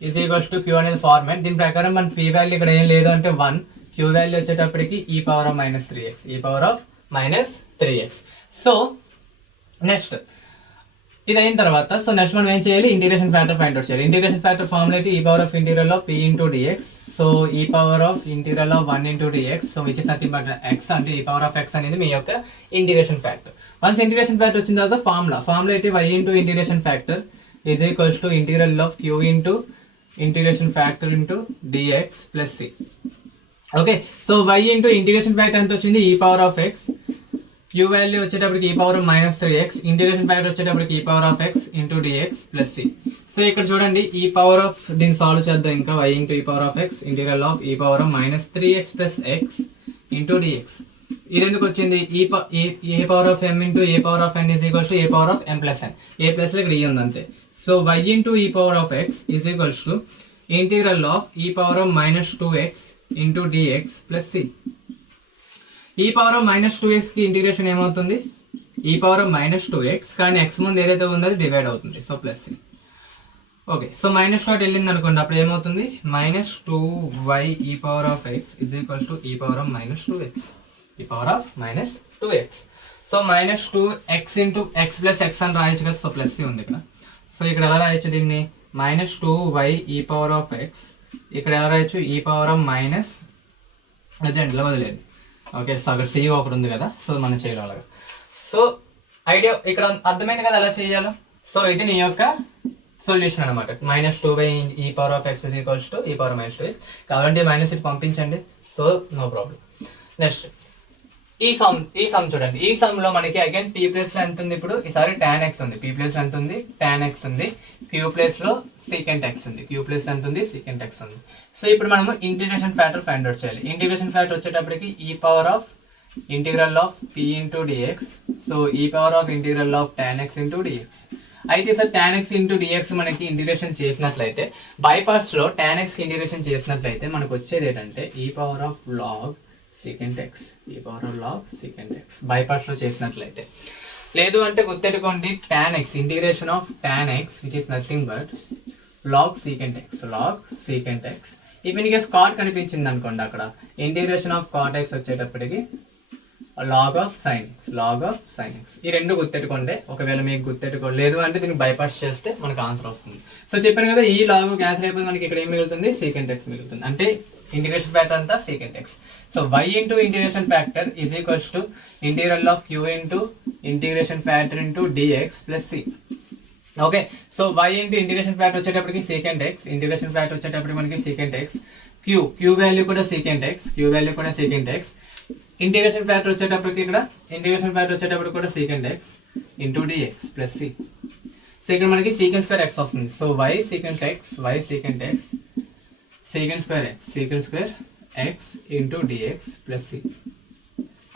is equals to q అనేది ఫార్మాట్. దీని ప్రకారం మన p వాల్యూ ఇక్కడ ఏం లేదు అంటే 1, q వాల్యూ వచ్చేటప్పటికి e power of minus 3x. So next ఇది అయిన తర్వాత సో నెక్స్ట్ మనం ఏం చేయాలి, ఇంటిగ్రేషన్ ఫ్యాక్టర్ ఫైండ్ అవుట్ చేయాలి. ఇంటిగ్రేషన్ ఫ్యాక్టర్ ఫార్ములా ఏంటి, e power of integral of p into dx. So e power of integral of 1 into dx, so which is nothing but x, అంటే e power of x అనేది మీ యొక్క integration factor. Once integration factor వచ్చిన తర్వాత formula ఏంటి, y into integration factor is equals to integral of q into integration factor into dx plus c. Okay, so y into integration factor ఎంత వచ్చింది, e power of x, q value వచ్చేటప్పటికి e power of minus 3x, integration factor వచ్చేటప్పటికి e power of x into dx plus c. So ఇక్కడ చూడండి ఈ power of దీన్ని solve చేద్దాం. ఇంకా y into e power of x integral of e power of minus 3x plus x into dx. ఇది ఎందుకు వచ్చింది, e power of m into a power of n is equals to a power of m plus n. a plus లో ఇక్కడ e ఉంది అంతే. So y into e power of x is equals to integral of e power of -2x into dx plus c. E power of -2x కి integration ఏమవుతుంది, ఈ power of -2x, కానీ x ముందు ఏదైతే ఉందో అది డివైడ్ అవుతుంది, so plus c. Okay, so minus dot వెళ్ళింది అనుకోండి, అప్పుడు ఏమవుతుంది -2y ఈ power of x is equals to ఈ పవర్ ఆఫ్ -2x, ఈ power of -2x. So -2x into x plus x అని రాయొచ్చు కదా, సో ప్లస్ c ఉంది ఇక్కడ. సో ఇక్కడ ఎలా రాయొచ్చు దీన్ని, -2y ఈ పవర్ ఆఫ్ x, ఇక్కడ ఎలా రాయొచ్చు ఈ పవర్ ఆఫ్ అదేంటి ఇలా వదిలేండి. ఓకే, సో అక్కడ c ఒకటి ఉంది కదా, సో మనం చేయాలి అలాగా. సో ఐడియా ఇక్కడ అర్థమైంది కదా ఎలా చేయాలో. సో ఇది నీ యొక్క సొల్యూషన్ అనమాట. -2y ఈ power of x is equals to ఈ పవర్ -2x. కావాలంటే మైనస్ ఇటు పంపించండి, సో నో ప్రాబ్లం. నెక్స్ట్ ఈ సమ్ చూడండి. ఈ సమ్ లో మనకి అగైన్ p ప్లేస్ లో ఎంత ఉంది, ఇప్పుడు ఈసారి tan x ఉంది, p ప్లేస్ లో ఎంత ఉంది tan x ఉంది, q ప్లేస్ లో secant x ఉంది, q ప్లేస్ లో ఎంత ఉంది secant x ఉంది. సో ఇప్పుడు మనము ఇంటిగ్రేషన్ ఫ్యాక్టర్ ఫైండ్ అవుట్ చేయాలి. ఇంటిగ్రేషన్ ఫ్యాక్టర్ వచ్చేటప్పటికి e power of integral of p into dx, so e power of integral of tan x into dx. అయితే sir tan x into dx మనకి integration చేసినట్లయితే, by parts లో tan x కి integration చేసినట్లయితే మనకు వచ్చేది ఏంటంటే ఈ power of log secant x, e power of log secant x by parts లో చేసినట్లయితే. లేదు అంటే గుర్తెట్టుకోండి, tan x integration of tan x which is nothing but log secant x, log secant x. If in case cot కనిపించింది అనుకోండి, అక్కడ integration of cot x వచ్చేటప్పటికి log of sin x, log of sin x. ఈ రెండు గుర్తెట్టుకోండి. ఒకవేళ మీకు గుర్తెట్టుకోలేదు అంటే దీనికి బైపాస్ చేస్తే మనకు ఆన్సర్ వస్తుంది. సో చెప్పాను కదా, ఈ లాగ్ క్యాన్సిల్ అయిపోయి మనకి ఇక్కడ ఏం మిగులుతుంది, secant x మిగులుతుంది. అంటే ఇంటిగ్రేషన్ ఫ్యాక్టర్ అంతా secant x. So y into integration factor is equals to integral of q into integration factor into dx plus c. Okay, so y into integration factor వచ్చేటప్పటికి secant x, integration factor వచ్చేటప్పటికి మనకి secant x, q value కూడా secant x, q value కూడా secant x. Integration factor వచ్చేటప్పటికి ఇక్కడ integration factor వచ్చేటప్పటికి కూడా secant x into dx plus c. So ఇక్కడ మనకి secant స్క్వేర్ x వస్తుంది. So y secant x, y secant x, secant square x into dx plus c.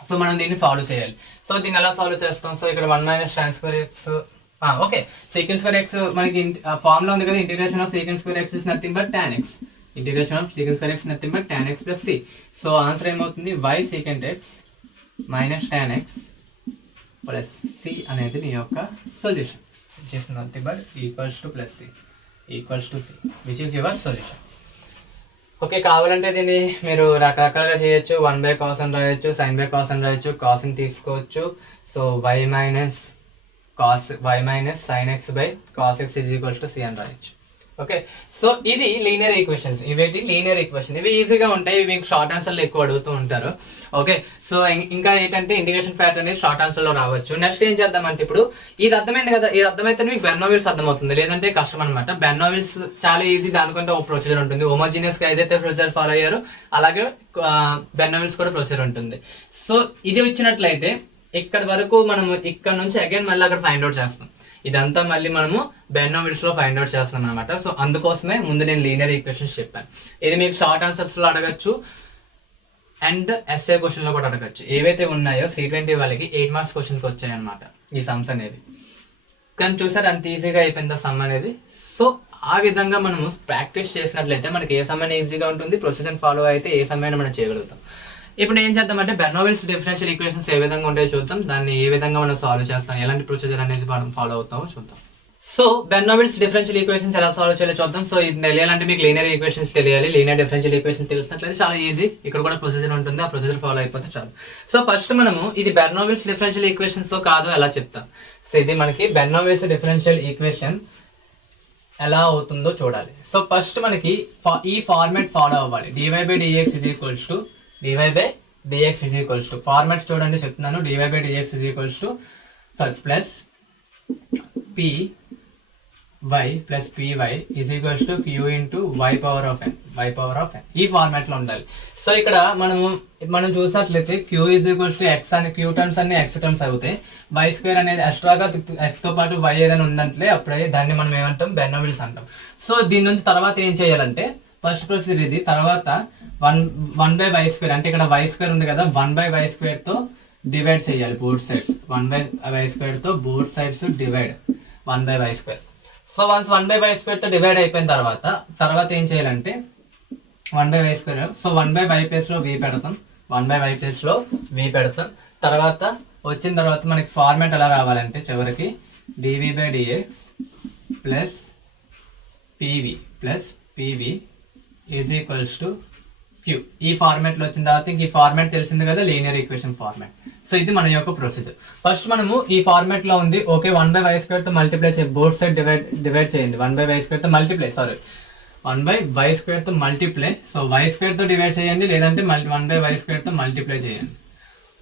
So మనం దీన్ని solve చేయాలి. సో దీన్ని ఎలా సాల్వ్ చేస్తాం, సో ఇక్కడ 1 minus tan square x. Okay, secant square x మనకి ఫార్ములా ఉంది కదా, integration of secant square x is nothing but tan x, integration of secant square x nothing but tan x plus c. So answer ఏమవుతుంది, y secant x minus tan x plus c అనేది నీ యొక్క solution, which is nothing but equals to plus c, equals to c, which is your solution. Okay, కావాలంటే దీన్ని మీరు రకరకాలుగా చేయొచ్చు. 1/cos అని రాయొచ్చు, sin/cos అని రాయొచ్చు, cos ని తీసుకోవచ్చు. So y minus sin x by cos x is equals to c అని రాయొచ్చు. ఓకే, సో ఇది లీనియర్ ఈక్వేషన్స్. ఇవేంటి లీనియర్ ఈక్వేషన్, ఇవి ఈజీగా ఉంటాయి, ఇవి మీకు షార్ట్ ఆన్సర్లో ఎక్కువ అడుగుతూ ఉంటారు. ఓకే, సో ఇంకా ఏంటంటే ఇంటిగ్రేషన్ ఫ్యాక్టర్ అనేది షార్ట్ ఆన్సర్లో రావచ్చు. నెక్స్ట్ ఏం చేద్దామంటే, ఇప్పుడు ఇది అర్థమైంది కదా, ఇది అర్థమైతే మీకు బెర్నోవిల్స్ అర్థమవుతుంది, లేదంటే కష్టం అనమాట. బెర్నోవిల్స్ చాలా ఈజీ, దానికంటే ఒక ప్రొసీజర్ ఉంటుంది. హోమోజీనియస్ గా ఏదైతే ప్రొసీజర్ ఫాలో అయ్యారో అలాగే బెర్నోవిల్స్ కూడా ప్రొసీజర్ ఉంటుంది. సో ఇది వచ్చినట్లయితే ఇక్కడ వరకు మనము ఇక్కడ నుంచి అగైన్ మళ్ళీ అక్కడ ఫైండ్ అవుట్ చేస్తాం. ఇదంతా మళ్ళీ మనము బెర్నోవిల్స్ లో ఫైండ్ అవుట్ చేస్తున్నాం అనమాట. సో అందుకోసమే ముందు నేను లీనియర్ ఈక్వేషన్స్ చెప్పాను. ఇది మీకు షార్ట్ ఆన్సర్స్ లో అడగచ్చు అండ్ ఎస్ఏ క్వశ్చన్ లో కూడా అడగచ్చు. ఏవైతే ఉన్నాయో C20 వాళ్ళకి 8 మార్క్స్ క్వశ్చన్స్ వచ్చాయి అనమాట ఈ సమ్స్ అనేవి. కానీ చూసారు అంత ఈజీగా అయిపోయింది సమ్ అనేది. సో ఆ విధంగా మనము ప్రాక్టీస్ చేసినట్లయితే మనకి ఏ సమ్ అయినా ఈజీగా ఉంటుంది, ప్రొసీజర్ ఫాలో అయితే ఏ సమ్ అయినా మనం చేయగలుగుతాం. ఇప్పుడు ఏం చేద్దామంటే బెర్నోవిల్స్ డిఫరెన్షియల్ ఈక్వేషన్స్ ఏ విధంగా ఉంటాయో చూద్దాం, దాన్ని ఏ విధంగా మనం సాల్వ్ చేస్తాం, ఎలాంటి ప్రొసీజర్ అనేది మనం ఫాలో అవుతామో చూద్దాం. సో బెర్నోవిల్స్ డిఫరెన్షియల్ ఈక్వేషన్స్ ఎలా సాల్వ్ చేయాలో చూద్దాం. సో ఇది తెలియాలంటే మీకు లీనియర్ ఈక్వేషన్స్ తెలియాలి. లీనియర్ డిఫరెన్షియల్ ఈక్వేషన్స్ తెలిసినట్లయితే చాలా ఈజీ. ఇక్కడ కూడా ప్రొసీజర్ ఉంటుంది, ఆ ప్రొసీజర్ ఫాలో అయిపోతే చాలు. సో ఫస్ట్ మనము ఇది బెర్నోవిల్స్ డిఫరెన్షియల్ ఈక్వేషన్స్ కాదు ఎలా చెప్తాం. సో ఇది మనకి బెర్నోవిల్స్ డిఫరెన్షియల్ ఈక్వేషన్ ఎలా అవుతుందో చూడాలి. సో ఫస్ట్ మనకి ఈ ఫార్మాట్ ఫాలో అవ్వాలి. dy/dx is equals to dy/dx is equals to format చూడండి చెప్తున్నాను. dy/dx is equals to plus py plus py is equals to q into y power of n. ఈ format లో ఉండాలి. So ఇక్కడ మనం చూసినట్లయితే q is equals to x అని q terms అన్ని x టర్మ్స్ అవుతాయి. y స్క్వేర్ అనేది ఎక్స్ట్రాగా x తో పాటు y ఏదైనా ఉందంటే అప్పుడే దాన్ని మనం ఏమంటాం, బెర్నోవిల్స్ అంటాం. సో దీని నుంచి తర్వాత ఏం చేయాలంటే ఫస్ట్ ప్రొసీజర్ ఇది. తర్వాత 1/y² అంటే ఇక్కడ y స్క్వేర్ ఉంది కదా, 1/y² తో డివైడ్ చేయాలి బోత్ సైడ్స్. 1/y² తో both sides divide 1/y². So so once 1/y² తో డివైడ్ అయిపోయిన తర్వాత ఏం చేయాలంటే 1/y². సో 1/y ప్లేస్ లో v పెడతాం, 1/y ప్లేస్ లో v పెడతాం. తర్వాత వచ్చిన తర్వాత మనకి ఫార్మాట్ ఎలా రావాలంటే చివరికి dv/dx plus pv is equals to q. ఈ ఫార్మాట్లో వచ్చిన తర్వాత ఇంక ఈ ఫార్మాట్ తెలిసింది కదా, లీనియర్ ఈక్వేషన్ ఫార్మాట్. సో ఇది మన యొక్క ప్రొసీజర్. ఫస్ట్ మనము ఈ ఫార్మాట్ లో ఉంది ఓకే, 1/y² తో మల్టిప్లై చేయండి, బోత్ సైడ్ డివైడ్ చేయండి. 1/y² తో మల్టిప్లై, 1/y² తో మల్టిప్లై. సో y² తో డివైడ్ చేయండి, లేదంటే 1/y² తో మల్టిప్లై చేయండి.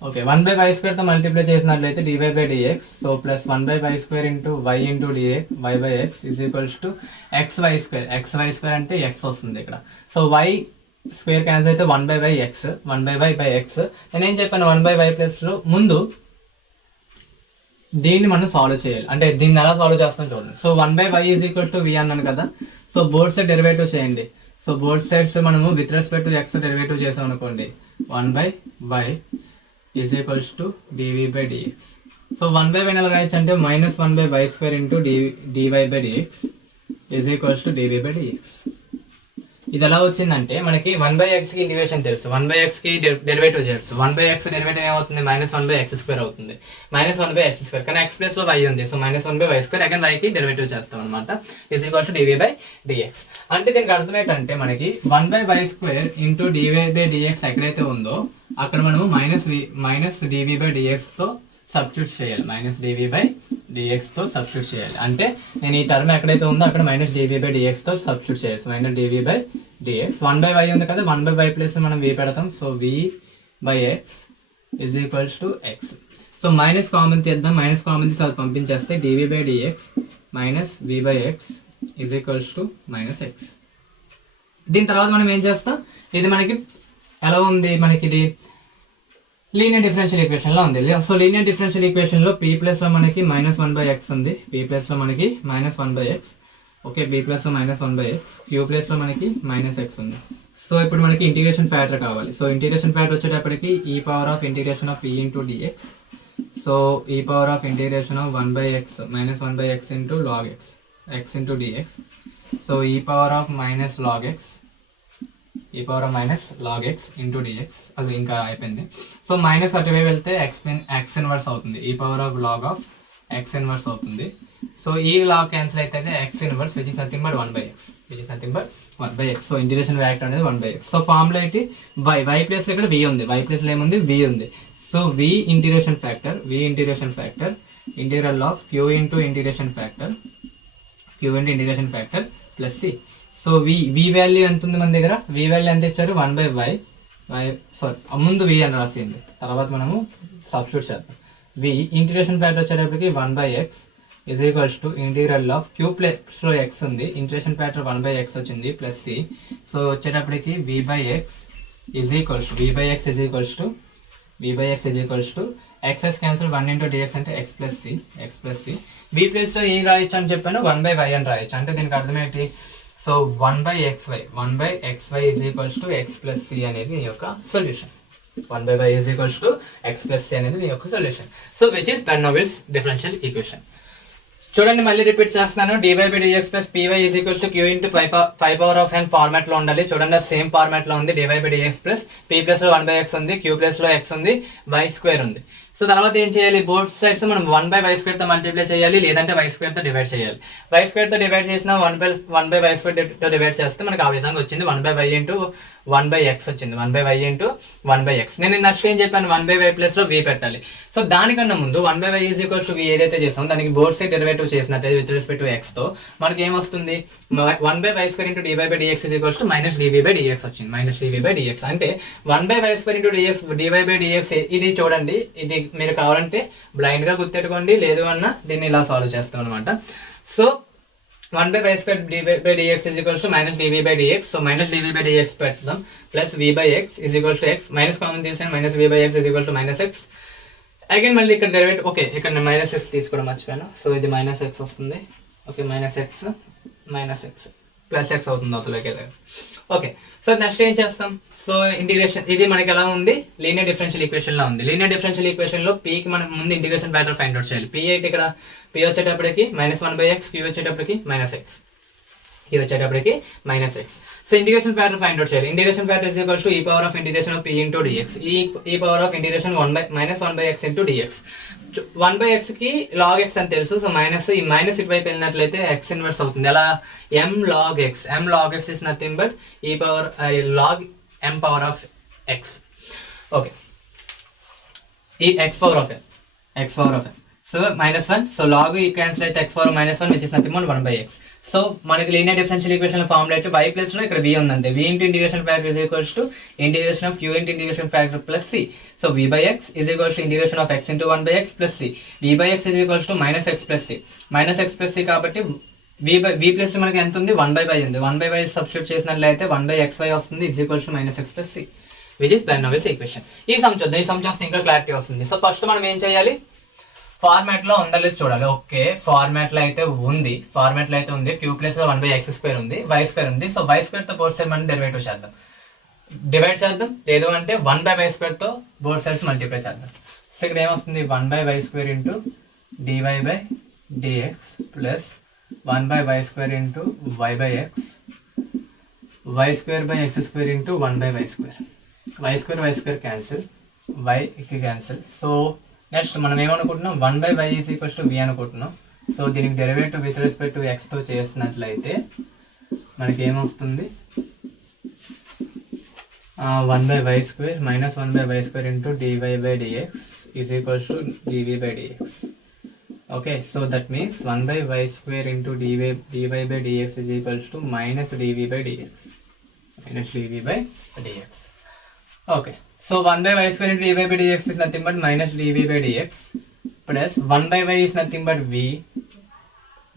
ఓకే, 1/y² తో మల్టిప్లై చేసినట్లయితే dy/dx. So plus 1/y² into y into dx y/x is equals to xy² అంటే x వస్తుంది ఇక్కడ. సో y స్క్వేర్ క్యాన్సిల్ అయితే 1/y/x. నేనేం చెప్పాను, 1/y ప్లస్ లో ముందు దీన్ని మనం సాల్వ్ చేయాలి. అంటే దీన్ని ఎలా సాల్వ్ చేస్తాం చూడండి. So 1/y is equal to v అన్నాను కదా. సో బోత్ సైడ్ డెరివేటివ్ చేయండి. సో బోత్ సైడ్స్ మనము with respect to x derivative చేసాం అనుకోండి, 1/y is equals to dv/dx. So 1/y ఎలా రాయొచ్చు అంటే -1/y² into dy/dx is equals to dv/dx. ఇది ఎలా వచ్చిందంటే మనకి 1/x కి ఇంటిగ్రేషన్ తెలుసు, 1/x కి డెరివేటివ్ తెలుసు. 1/x డెరివేటివ్ ఏమవుతుంది, -1/x² అవుతుంది, -1/x². కానీ x ప్లేస్ లో y ఉంది, సో -1/y². అగైన్ y కి డెరివేటివ్ చేస్తాం అనమాట, ఈజ్ ఈక్వల్స్ టు dv/dx. అంటే దీనికి అర్థం ఏంటంటే మనకి 1/y² ఇంటూ dy/dx ఎక్కడైతే ఉందో అక్కడ మనము మైనస్ dv/dx తో సబ్స్టిట్యూట్ చేయాలి, -dv/dx తో సబ్స్టిట్యూట్ చేయాలి. అంటే నేను ఈ టర్మ్ ఎక్కడైతే ఉందో అక్కడ -dv/dx తో సబ్స్టిట్యూట్ చేయాలి. -dv/dx 1/y ఉంది కదా, 1/y ప్లేస్ మనం v పెడతాం. So v/x is equals to x. So minus common తీద్దాం, మైనస్ కామన్ తీసి అది పంపించేస్తే dv/dx -v/x is equals to -x. దీని తర్వాత మనం ఏం చేస్తాం, ఇది మనకి ఎలా ఉంది, మనకి ఇది లీనియర్ డిఫరెన్షియల్ ఈక్వేషన్ లో ఉంది. సో లీనియర్ డిఫరెన్షియల్ ఈక్వేషన్ లో p ప్లస్ లో మనకి -1/x ఉంది, p ప్లస్ లో మనకి -1/x. ఓకే, b ప్లస్ లో -1/x, q ప్లస్ లో మనకి -x ఉంది. సో ఇప్పుడు మనకి ఇంటిగ్రేషన్ ఫ్యాక్టర్ కావాలి. సో ఇంటిగ్రేషన్ ఫ్యాక్టర్ వచ్చేటప్పటికి e power of integration of p into dx. So e power of integration of 1/x -1/x into log x into dx. So e power of log x into dx. అది ఇంకా అయిపోయింది. So minus అటువైపు వెళ్తే x inverse అవుతుంది, e power of log of x inverse అవుతుంది. So ఈ log cancel అయితే x inverse which is nothing but 1/x. So integration factor అనేది 1/x. సో ఫార్ములా ఏంటి, y ప్లేస్ లో ఇక్కడ v ఉంది, y ప్లేస్ లో ఏముంది, v ఉంది. So v integration factor integral of q into integration factor plus c. So v value ఎంత ఉంది మన దగ్గర, v వాల్యూ ఎంత ఇచ్చారు, 1/y ముందు v అని రాసింది, తర్వాత మనము సబ్స్టిట్యూట్ చేద్దాం. v ఇంటిగ్రేషన్ ఫ్యాక్టర్ వచ్చేటప్పటికి 1/x is equals to integral of q plus లో x ఉంది, ఇంటిగ్రేషన్ ఫ్యాక్టర్ 1/x వచ్చింది ప్లస్ c. సో వచ్చేటప్పటికి v/x is equals to x's cancel 1 into dx అంటే x plus c. v place లో ఏం రాయొచ్చు అని చెప్పాను, 1/y అని రాయొచ్చు. అంటే దీనికి అర్థం ఏంటి, so 1/xy is equals to x plus c అనేది నీ యొక్క solution. 1/y is equals to x plus c అనేది నీ యొక్క solution. So which is Bernoulli's differential equation. చూడండి, మళ్ళీ రిపీట్ చేస్తున్నాను. dy/dx plus py is equals to q into 5 power of n format లో ఉండాలి. చూడండి, సేమ్ ఫార్మాట్ లో ఉంది. dy/dx ప్లస్ p ప్లస్ లో 1/x ఉంది, q ప్లస్ లో x ఉంది, y² ఉంది. సో తర్వాత ఏం చేయాలి, బోత్ సైడ్స్ మనం 1/y² తో మల్టిప్లై చేయాలి, లేదంటే y² తో డివైడ్ చేయాలి. y² తో డివైడ్ చేసిన 1/y² తో డివైడ్ చేస్తే మనకి ఆ విధంగా వచ్చింది, 1/y ఇంటూ 1/x వచ్చింది, 1/y ఇంటూ 1/x. నేను నెక్స్ట్ ఏం చెప్పాను, 1/y ప్లస్ లో v పెట్టాలి. సో దానికన్నా ముందు 1/y is equals to v ఏదైతే చేస్తామో దానికి బోత్ సైడ్ డెరివేటివ్ చేసినట్లయితే విత్ రెస్పెక్ట్ టు x తో మనకి ఏమొస్తుంది, 1/y² into dy/dx is equals to -dv/dx వచ్చింది, -dv/dx. అంటే 1/y² ఇంటూ dy/dx ఇది చూడండి, ఇది మీరు కావాలంటే బ్లైండ్ గా గుర్తెట్టుకోండి, లేదు అన్న దీన్ని ఇలా సాల్వ్ చేస్తాం అనమాట. So 1/y² dy/dx is equals to -dv/dx. So -dv/dx పెడతాం plus v/x is equals to x. Minus common తీసాను, -v/x is equals to -x. Again మళ్ళీ ఇక్కడ డెరివేటివ్, ఓకే ఇక్కడ నేను -x తీసుకోవడం మర్చిపోయాను. సో ఇది -x వస్తుంది, ఓకే -x ప్లస్ ఎక్స్ అవుతుంది అవతలకి వెళ్ళాలి. ఓకే, సో నెక్స్ట్ ఏం చేస్తాం? సో ఇంటిగ్రేషన్ ఇది మనకి ఎలా ఉంది? లీనియర్ డిఫరెన్షియల్ ఈక్వేషన్ లా ఉంది. లీనియర్ డిఫరెన్షియల్ ఈక్వేషన్ లో p కి మనం ముందు ఇంటిగ్రేషన్ ఫ్యాక్టర్ ఫైండ్ అవుట్ చేయాలి. p అయితే ఇక్కడ p వచ్చేటప్పటికి -1/x, q వచ్చేటప్పటికి -x, q వచ్చేటప్పటికి -x. So integration factor find out చేయాలి. Integration factor is equals to e power of integration of p into dx. E power of integration -1/x into dx. 1/x కి log x అని తెలుసు. So ఈ minus ఇటువైపు వెళ్ళినట్లయితే x inverse అవుతుంది. ఎలా? m log x. m log x is nothing but e power log m power of x. Okay, ఈ x power of n. So -1. So log cancel అయితే x power -1 which is nothing but 1/x. So మనకి linear differential equation formula అయితే y plus లో ఇక్కడ v ఉందంటే v into integration factor is equals to integration of q into integration factor plus c. So v by x is equals to integration of x into 1/x plus c. v by x is equals to -x plus c. -x plus c కాబట్టి v plus మనకి ఎంత ఉంది? 1/y ఉంది. 1/y substitute చేసినట్లయితే 1/xy వస్తుంది is equals to -x plus c which is Bernoulli's equation. ఈ sum చూద్దాం. ఈ సమ్ చేస్తే ఇంకా క్లారిటీ వస్తుంది. సో ఫస్ట్ మనం ఏం చేయాలి? ఫార్మాట్ లో ఉందా లేదు చూడాలి. ఓకే, ఫార్మాట్ లో అయితే ఉంది. q ప్లస్ 1/x² ఉంది, y² ఉంది. సో y² తో బోత్ సైడ్ మనం డెరివేటివ్ చేద్దాం, డివైడ్ చేద్దాం. లేదు అంటే 1/y² తో బోత్ సైడ్స్ మల్టిప్లై చేద్దాం. సో ఇక్కడ ఏమొస్తుంది? 1/y² into dy/dx plus 1/y² into y/x, y²/x² into 1/y². y² cancel, y కి క్యాన్సిల్. సో నెక్స్ట్ మనం ఏమనుకుంటున్నాం? 1/y is equals to v అనుకుంటున్నాం. సో దీనికి derivative with respect to x తో చేసినట్లయితే మనకి ఏమొస్తుంది? 1/y² minus 1/y² into dy/dx is equals to dv/dx. Okay, so that means 1/y² into dy/dx is equals to minus dv/dx. Okay, so 1/y² into dy/dx is nothing but minus dv/dx plus 1/y is nothing but v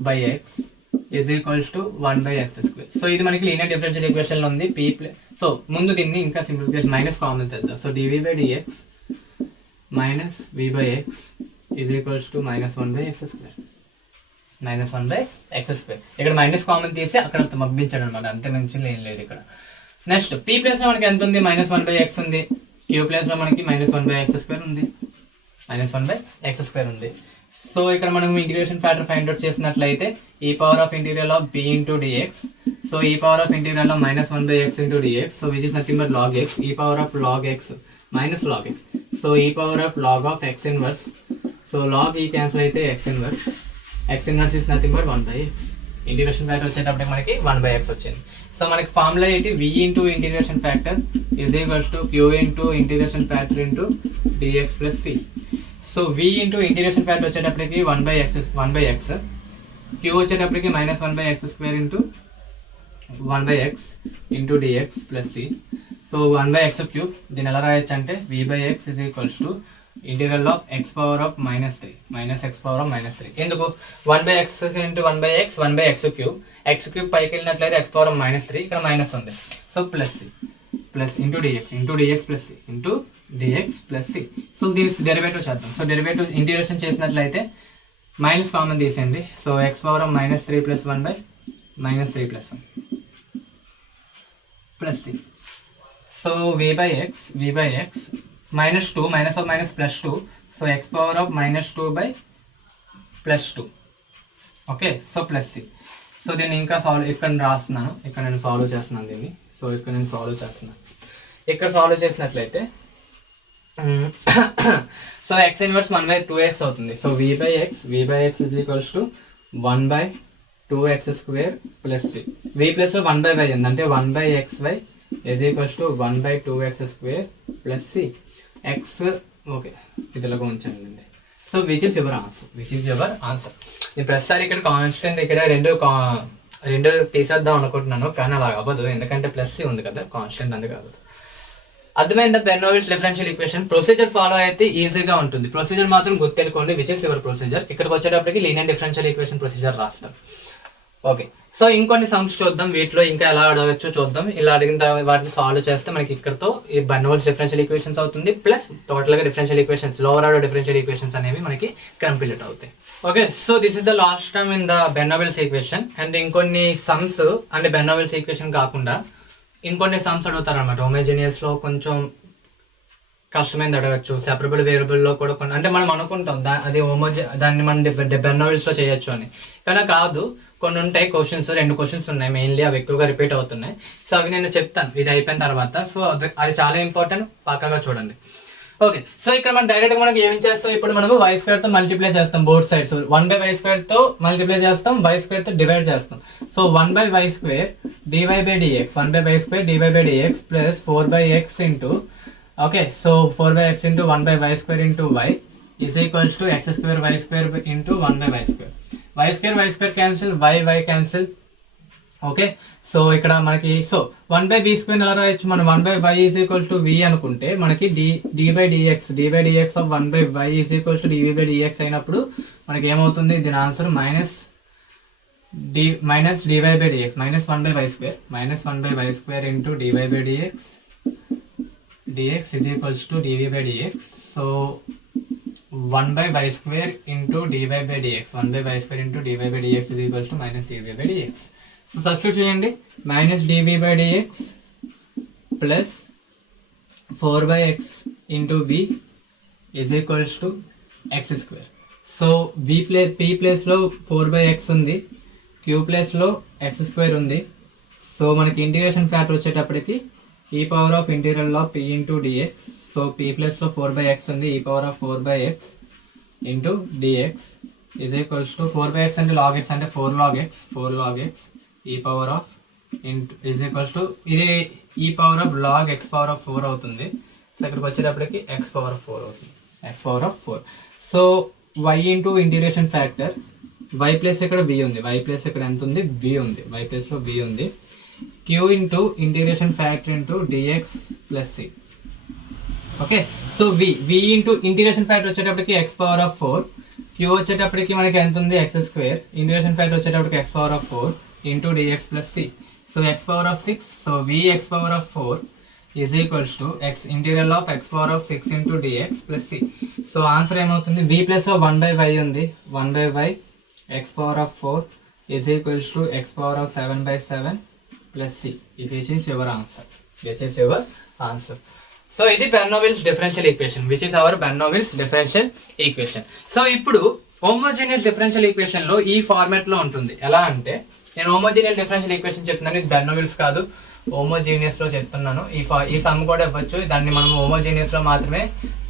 by x is equals to 1/x². So ఇది మనకి linear differential equation లో ఉంది. So ముందు దీన్ని ఇంకా simplification minus common తెద్దాం. సో dv/dx minus v/x is equals to -1/x². ఇక్కడ మైనస్ కామన్ తీసి అక్కడ పంపించాడు అనమాట. అంతే మంచిగా ఏం లేదు ఇక్కడ. నెక్స్ట్ p ప్లస్ లో మనకి ఎంత ఉంది? -1/x ఉంది. q ప్లస్ లో మనకి -1/x² ఉంది, ఉంది. సో ఇక్కడ మనం ఇంటిగ్రేషన్ ఫ్యాక్టర్ ఫైండ్ అవుట్ చేసినట్లయితే e power of integral of b into dx. So e power of integral of -1/x into dx. So which is nothing but log x. E power of log x minus log x. So e power of log of x inverse. So log e cancel అయితే x inverse is nothing but 1/x. Integration factor వచ్చేటప్పటికి మనకి 1/x వచ్చింది. So మనకి formula ఏంటి? v into integration factor is equals to q into integration factor into dx plus c. So v into integration factor వచ్చేటప్పటికి 1/x, q వచ్చేటప్పటికి -1/x² into 1/x into dx plus c. So 1/x³ దీన్ని ఎలా రాయొచ్చు అంటే v/x is equals to integral of x power of -3. ఎందుకు? 1/x into 1/x3. x³ పైకి వెళ్ళినట్లయితే x power of -3, ఇక్కడ మైనస్ ఉంది. So plus c plus into dx plus c into dx plus c. So దీనికి డెరివేటివ్ చేద్దాం. So derivative integration చేసినట్లయితే minus common తీసేయండి. So x power of -3 plus 1/-3 plus 1 plus c. So v/x -2 minus of minus plus 2. So x power of -2/+2. Okay, so plus c. So దీన్ని ఇంకా ఇక్కడ రాస్తున్నాను. ఇక్కడ నేను సాల్వ్ చేస్తున్నాను దీన్ని. సో ఇక్కడ నేను సాల్వ్ చేసినట్లయితే సో x ఇన్వర్స్ 1/2x అవుతుంది. So v/x is equals to 1/2x² plus c. v plus 1/y అంటే 1/xy is equals to 1/2x² plus c. x okay ఇదిలాగా ఉంచండి. So which is your answer. నేను ప్రతిసారి ఇక్కడ కాన్స్టెంట్ ఇక్కడ రెండు తీసేద్దాం అనుకుంటున్నాను, కానీ అలా అవ్వదు ఎందుకంటే ప్లస్ సి ఉంది కదా, కాన్స్టెంట్ అందుకు అవ్వదు. అర్థమైందా? బెర్నౌల్లీస్ డిఫరెన్షియల్ ఈక్వేషన్ ప్రొసీజర్ ఫాలో అయితే ఈజీగా ఉంటుంది. ప్రొసీజర్ మాత్రం గుర్తెలుకోండి, విచ్ ఇస్ యువర్ ప్రొసీజర్. ఇక్కడికి వచ్చేటప్పటికి లీనియర్ డిఫరెన్షియల్ ఈక్వేషన్ ప్రొసీజర్ రాస్తాం. ఓకే, సో ఇంకొన్ని సమ్స్ చూద్దాం, వీటిలో ఇంకా ఎలా అడగచ్చు చూద్దాం. ఇలా అడిగిన తర్వాత వాటిని సాల్వ్ చేస్తే మనకి ఇక్కడతో ఈ బెర్నౌల్స్ డిఫరెన్షియల్ ఈక్వేషన్స్ అవుతుంది, ప్లస్ టోటల్ గా differential equations, lower order differential equations అనేవి మనకి కంప్లీట్ అవుతాయి. Okay, so this is the last term in the Bernoulli's equation. And ఇంకొన్ని సమ్స్ అంటే బెర్నౌల్స్ ఈక్వేషన్ కాకుండా ఇంకొన్ని సమ్స్ అడుగుతారు అనమాట. హోమోజీనియస్ లో కొంచెం కష్టమైనది అడగచ్చు, సెపరబుల్ వేరియబుల్ లో కూడా కొన్ని, అంటే మనం అనుకుంటాం అది దాన్ని మనం బెర్నౌల్స్ లో చేయొచ్చు అని, కానీ కాదు. కొన్ని ఉంటాయి క్వశ్చన్స్, 2 క్వశ్చన్స్ ఉన్నాయి మెయిన్లీ, అవి ఎక్కువగా రిపీట్ అవుతున్నాయి. సో అవి నేను చెప్తాను ఇది అయిపోయిన తర్వాత. సో అది చాలా ఇంపార్టెంట్, పక్కగా చూడండి. ఓకే, సో ఇక్కడ మనం డైరెక్ట్ గా మనకి ఏం చేస్తాం, ఇప్పుడు మనము y² తో మల్టిప్లై చేస్తాం బోత్ సైడ్స్. 1/y² తో మల్టిప్లై చేస్తాం, y² తో డివైడ్ చేస్తాం. So 1/y² dy/dx, 1/y² dy/dx plus 4/x into, okay, so 4/x into 1/y² into y is equals to x² y² into 1/y². y² cancel, y cancel. Okay, so ఇక్కడ మనకి so 1/b² ఎలా రాయొచ్చు మనం, 1/y is equal to v అనుకుంటే మనకి dy/dx of 1/y is equal to dv/dx అయినప్పుడు మనకి ఏమవుతుంది, దీని answer minus dy/dx minus 1/y² minus 1/y² into dy/dx dx is equals to dv/dx. So 1/y² into dy/dx, 1/y² into dy/dx is equals to minus dv/dx. So substitute చేయండి, minus dv/dx plus 4/x into v is equals to x². So p place లో 4/x ఉంది, q place లో x² ఉంది. So మనకి integration factor వచ్చేటప్పటికి e power of integral of p into dx. So p plus లో 4/x ఉంది, e power of 4/x into dx is equals to 4/x అంటే log x అంటే 4 log x e power of is equals to ఇది e power of log x power of 4 అవుతుంది. So ఇక్కడికి వచ్చేటప్పటికి x power of 4 అవుతుంది, x power of 4. So y into integration factor, y plus ఇక్కడ v ఉంది, y plus ఇక్కడ ఎంత ఉంది, v ఉంది, y ప్లస్ లో v ఉంది. q into integration factor into dx plus c. Okay, so v into integration factor వచ్చేటప్పటికి x power of 4, q వచ్చేటప్పటికి మనకి ఎంత ఉంది x², ఇంటిగ్రేషన్ ఫ్యాక్టర్ వచ్చేటప్పటికి x power of 4 into dx plus c. So x power of 6, so v x power of 4 is equals to x integral of x power of 6 into dx plus c. So answer ఏమవుతుంది, v plus లో 1/y ఉంది, 1/y x power of 4 is equals to x power of 7/7 plus c. This is your answer. This is your answer. So ఇది Bernoulli's differential equation, which is our Bernoulli's differential equation. So ఇప్పుడు homogeneous differential equation లో ఈ format లో ఉంటుంది. ఎలా అంటే నేను homogeneous differential equation చెప్తున్నాను, ఇది బెర్నౌల్స్ కాదు, హోమోజీనియస్ లో చెప్తున్నాను. ఈ సమ్ కూడా ఇవ్వచ్చు, దాన్ని మనం హోమోజీనియస్ లో మాత్రమే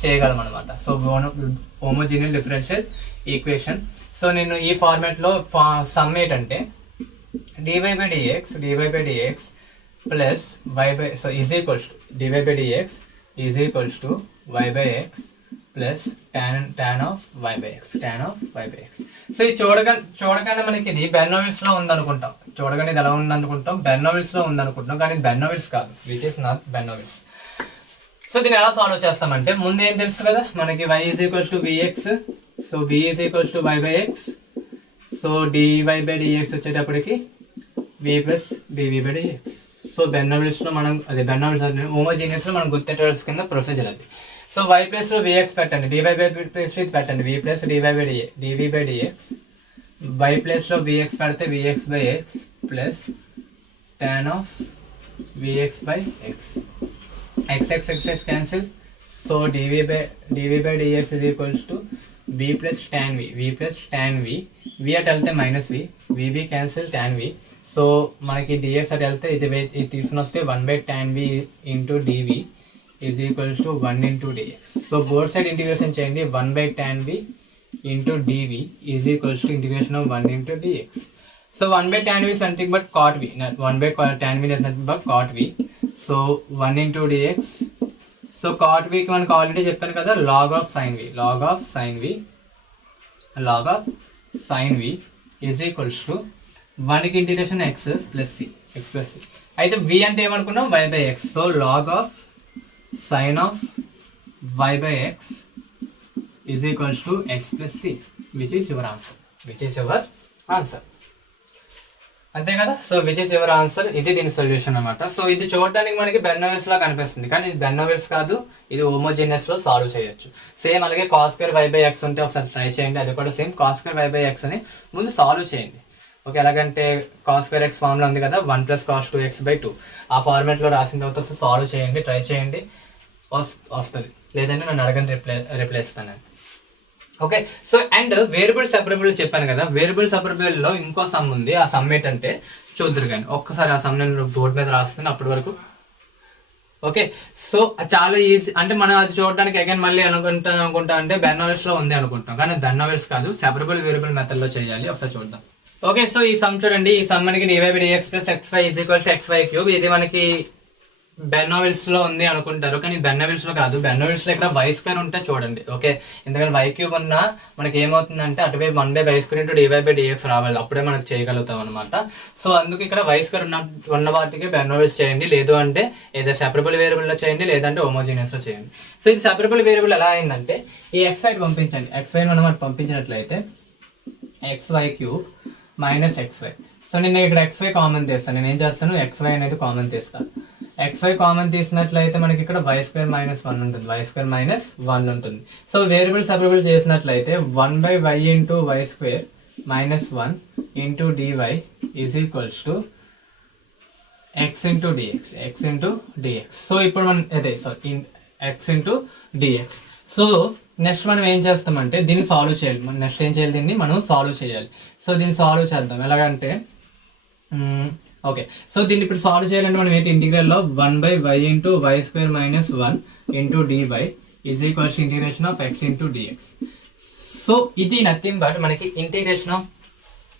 చేయగలం అనమాట. So homogeneous differential equation. So నేను ఈ ఫార్మాట్ లో సమ్ ఏంటంటే dy/dx plus so is equals to dy/dx is equals to y/x plus tan of y/x. So ఇది చూడగానే మనకి ఇది బెర్నౌల్స్ లో ఉందనుకుంటాం, చూడగానే ఇది ఎలా ఉందనుకుంటాం, బెర్నౌల్స్ లో ఉందనుకుంటాం, కానీ బెర్నౌల్స్ కాదు, విచ్ ఇస్ నాట్ బెర్నౌల్స్. సో దీన్ని ఎలా సాల్వ్ చేస్తామంటే ముందు ఏం తెలుసు కదా మనకి y is equals to vx, so v is equals to y/x. So dy/dx వచ్చేటప్పటికి v ప్లస్ dv/dx. సో బెర్నౌల్స్ లో మనం అదే బెర్నౌల్స్ హోమోజీనియస్ లో మనం గుర్తెట్టవలసిన కింద ప్రొసీజర్ అది. సో y ప్లస్ లో vx పెట్టండి, dy/dx పెట్టండి, v plus dv/dx, y plus లో vx పెడితే vx/x plus tan of vx/x, x cancel. So dv/dx is equals to v plus tan v, v అటు వెళ్తే minus v cancel tan v. So మనకి dx అటు వెళ్తే ఇది తీసుకుని వస్తే 1/tan v into dv is equals to 1 into dx. So both side integration చేయండి, 1/tan v into dv is equals to integration of 1 into dx. So 1/tan v is nothing but cot v, 1/tan v is nothing but cot v. So 1 into dx. So cot v కి మనకు already చెప్పాను కదా, log of sin v is equals to 1కి integration x plus c. అయితే v అంటే ఏమనుకున్నాం, y/x. So log of sin of y/x is equals to x plus c, which is your answer. అంతే కదా. So which is your answer. ఇది దీని solution అనమాట. So ఇది చూడడానికి మనకి బెర్నోవిల్స్ లా కనిపిస్తుంది, కానీ ఇది బెర్నోవిల్స్ కాదు, ఇది హోమోజీనియస్ లో సాల్వ్ చేయొచ్చు. సేమ్ అలాగే cos square y by X ఉంటే ఒకసారి ట్రై చేయండి, అది కూడా same cos square y by X అని ముందు సాల్వ్ చేయండి. ఓకే, ఎలాగంటే cos స్క్వేర్ ఎక్స్ ఫార్ములా ఉంది కదా, 1 + cos 2x బై 2, ఆ ఫార్మాట్ లో రాసిన తర్వాత సాల్వ్ చేయండి, ట్రై చేయండి, వస్తుంది. లేదంటే నన్ను అడగని రిప్లై ఇస్తాను. Okay, so and variable separable చెప్పాను కదా, వేరియబుల్ సెపరబుల్ లో ఇంకో సమ్ ఉంది. ఆ సమ్ ఏంటంటే చూద్దరు కానీ ఒక్కసారి ఆ సమ్ నేను బోర్డు మీద రాస్తాను అప్పటి వరకు. ఓకే, సో చాలా ఈజీ. అంటే మనం అది చూడడానికి అగైన్ మళ్ళీ అనుకుంటా అంటే బెర్నోవిల్స్ లో ఉంది అనుకుంటాం, కానీ బెర్నోవిల్స్ కాదు, సెపరబుల్ వేరియబుల్ మెథడ్ లో చేయాలి. ఒకసారి చూద్దాం. ఓకే, సో ఈ సమ్ చూడండి. ఈ సమ్ మనకి dy/dx + xy = xy³. ఇది మనకి బెర్నోవిల్స్ లో ఉంది అనుకుంటారు, కానీ బెర్నోవిల్స్ లో కాదు. బెర్నోవిల్స్ లో ఇక్కడ y² ఉంటే చూడండి. ఓకే, ఎందుకంటే y³ ఉన్నా మనకి ఏమవుతుందంటే అటువైపు 1/y² × dy/dx రావాలి, అప్పుడే మనకు చేయగలుగుతాం అనమాట. సో అందుకు ఇక్కడ y² ఉన్న వాటికి బెర్నోవిల్స్ చేయండి, లేదు అంటే ఏదో సెపరబుల్ వేరియబుల్ లో చేయండి, లేదంటే హోమోజీనియస్ లో చేయండి. సో ఇది సెపరబుల్ వేరియబుల్ ఎలా అయిందంటే ఈ xy పంపించండి. xy మనం అటు పంపించినట్లయితే xy³ - xy. సో నేను ఇక్కడ xy కామన్ తీస్తాను. నేను ఏం చేస్తాను, xy అనేది కామన్ తీస్తాను. xy కామన్ తీసినట్లయితే మనకి ఇక్కడ y² - 1 ఉంటుంది, y² - 1 ఉంటుంది. సో వేరియబుల్ సెపరబుల్ చేసినట్లయితే 1/y × y² - 1 × dy = x × dx, x × dx. So ఇప్పుడు మనం x × dx. సో నెక్స్ట్ మనం ఏం చేస్తామంటే దీన్ని సాల్వ్ చేయాలి. నెక్స్ట్ ఏం చేయాలి, దీన్ని మనం సాల్వ్ చేయాలి. సో దీన్ని సాల్వ్ చేద్దాం. ఎలాగంటే ఓకే, సో దీన్ని ఇప్పుడు సాల్వ్ చేయాలంటే మనం ఏంటి, ఇంటిగ్రల్ లో 1/y × y² - 1 × dy = x × dx. So ఇది నథింగ్ బట్ మనకి ఇంటిగ్రేషన్ ఆఫ్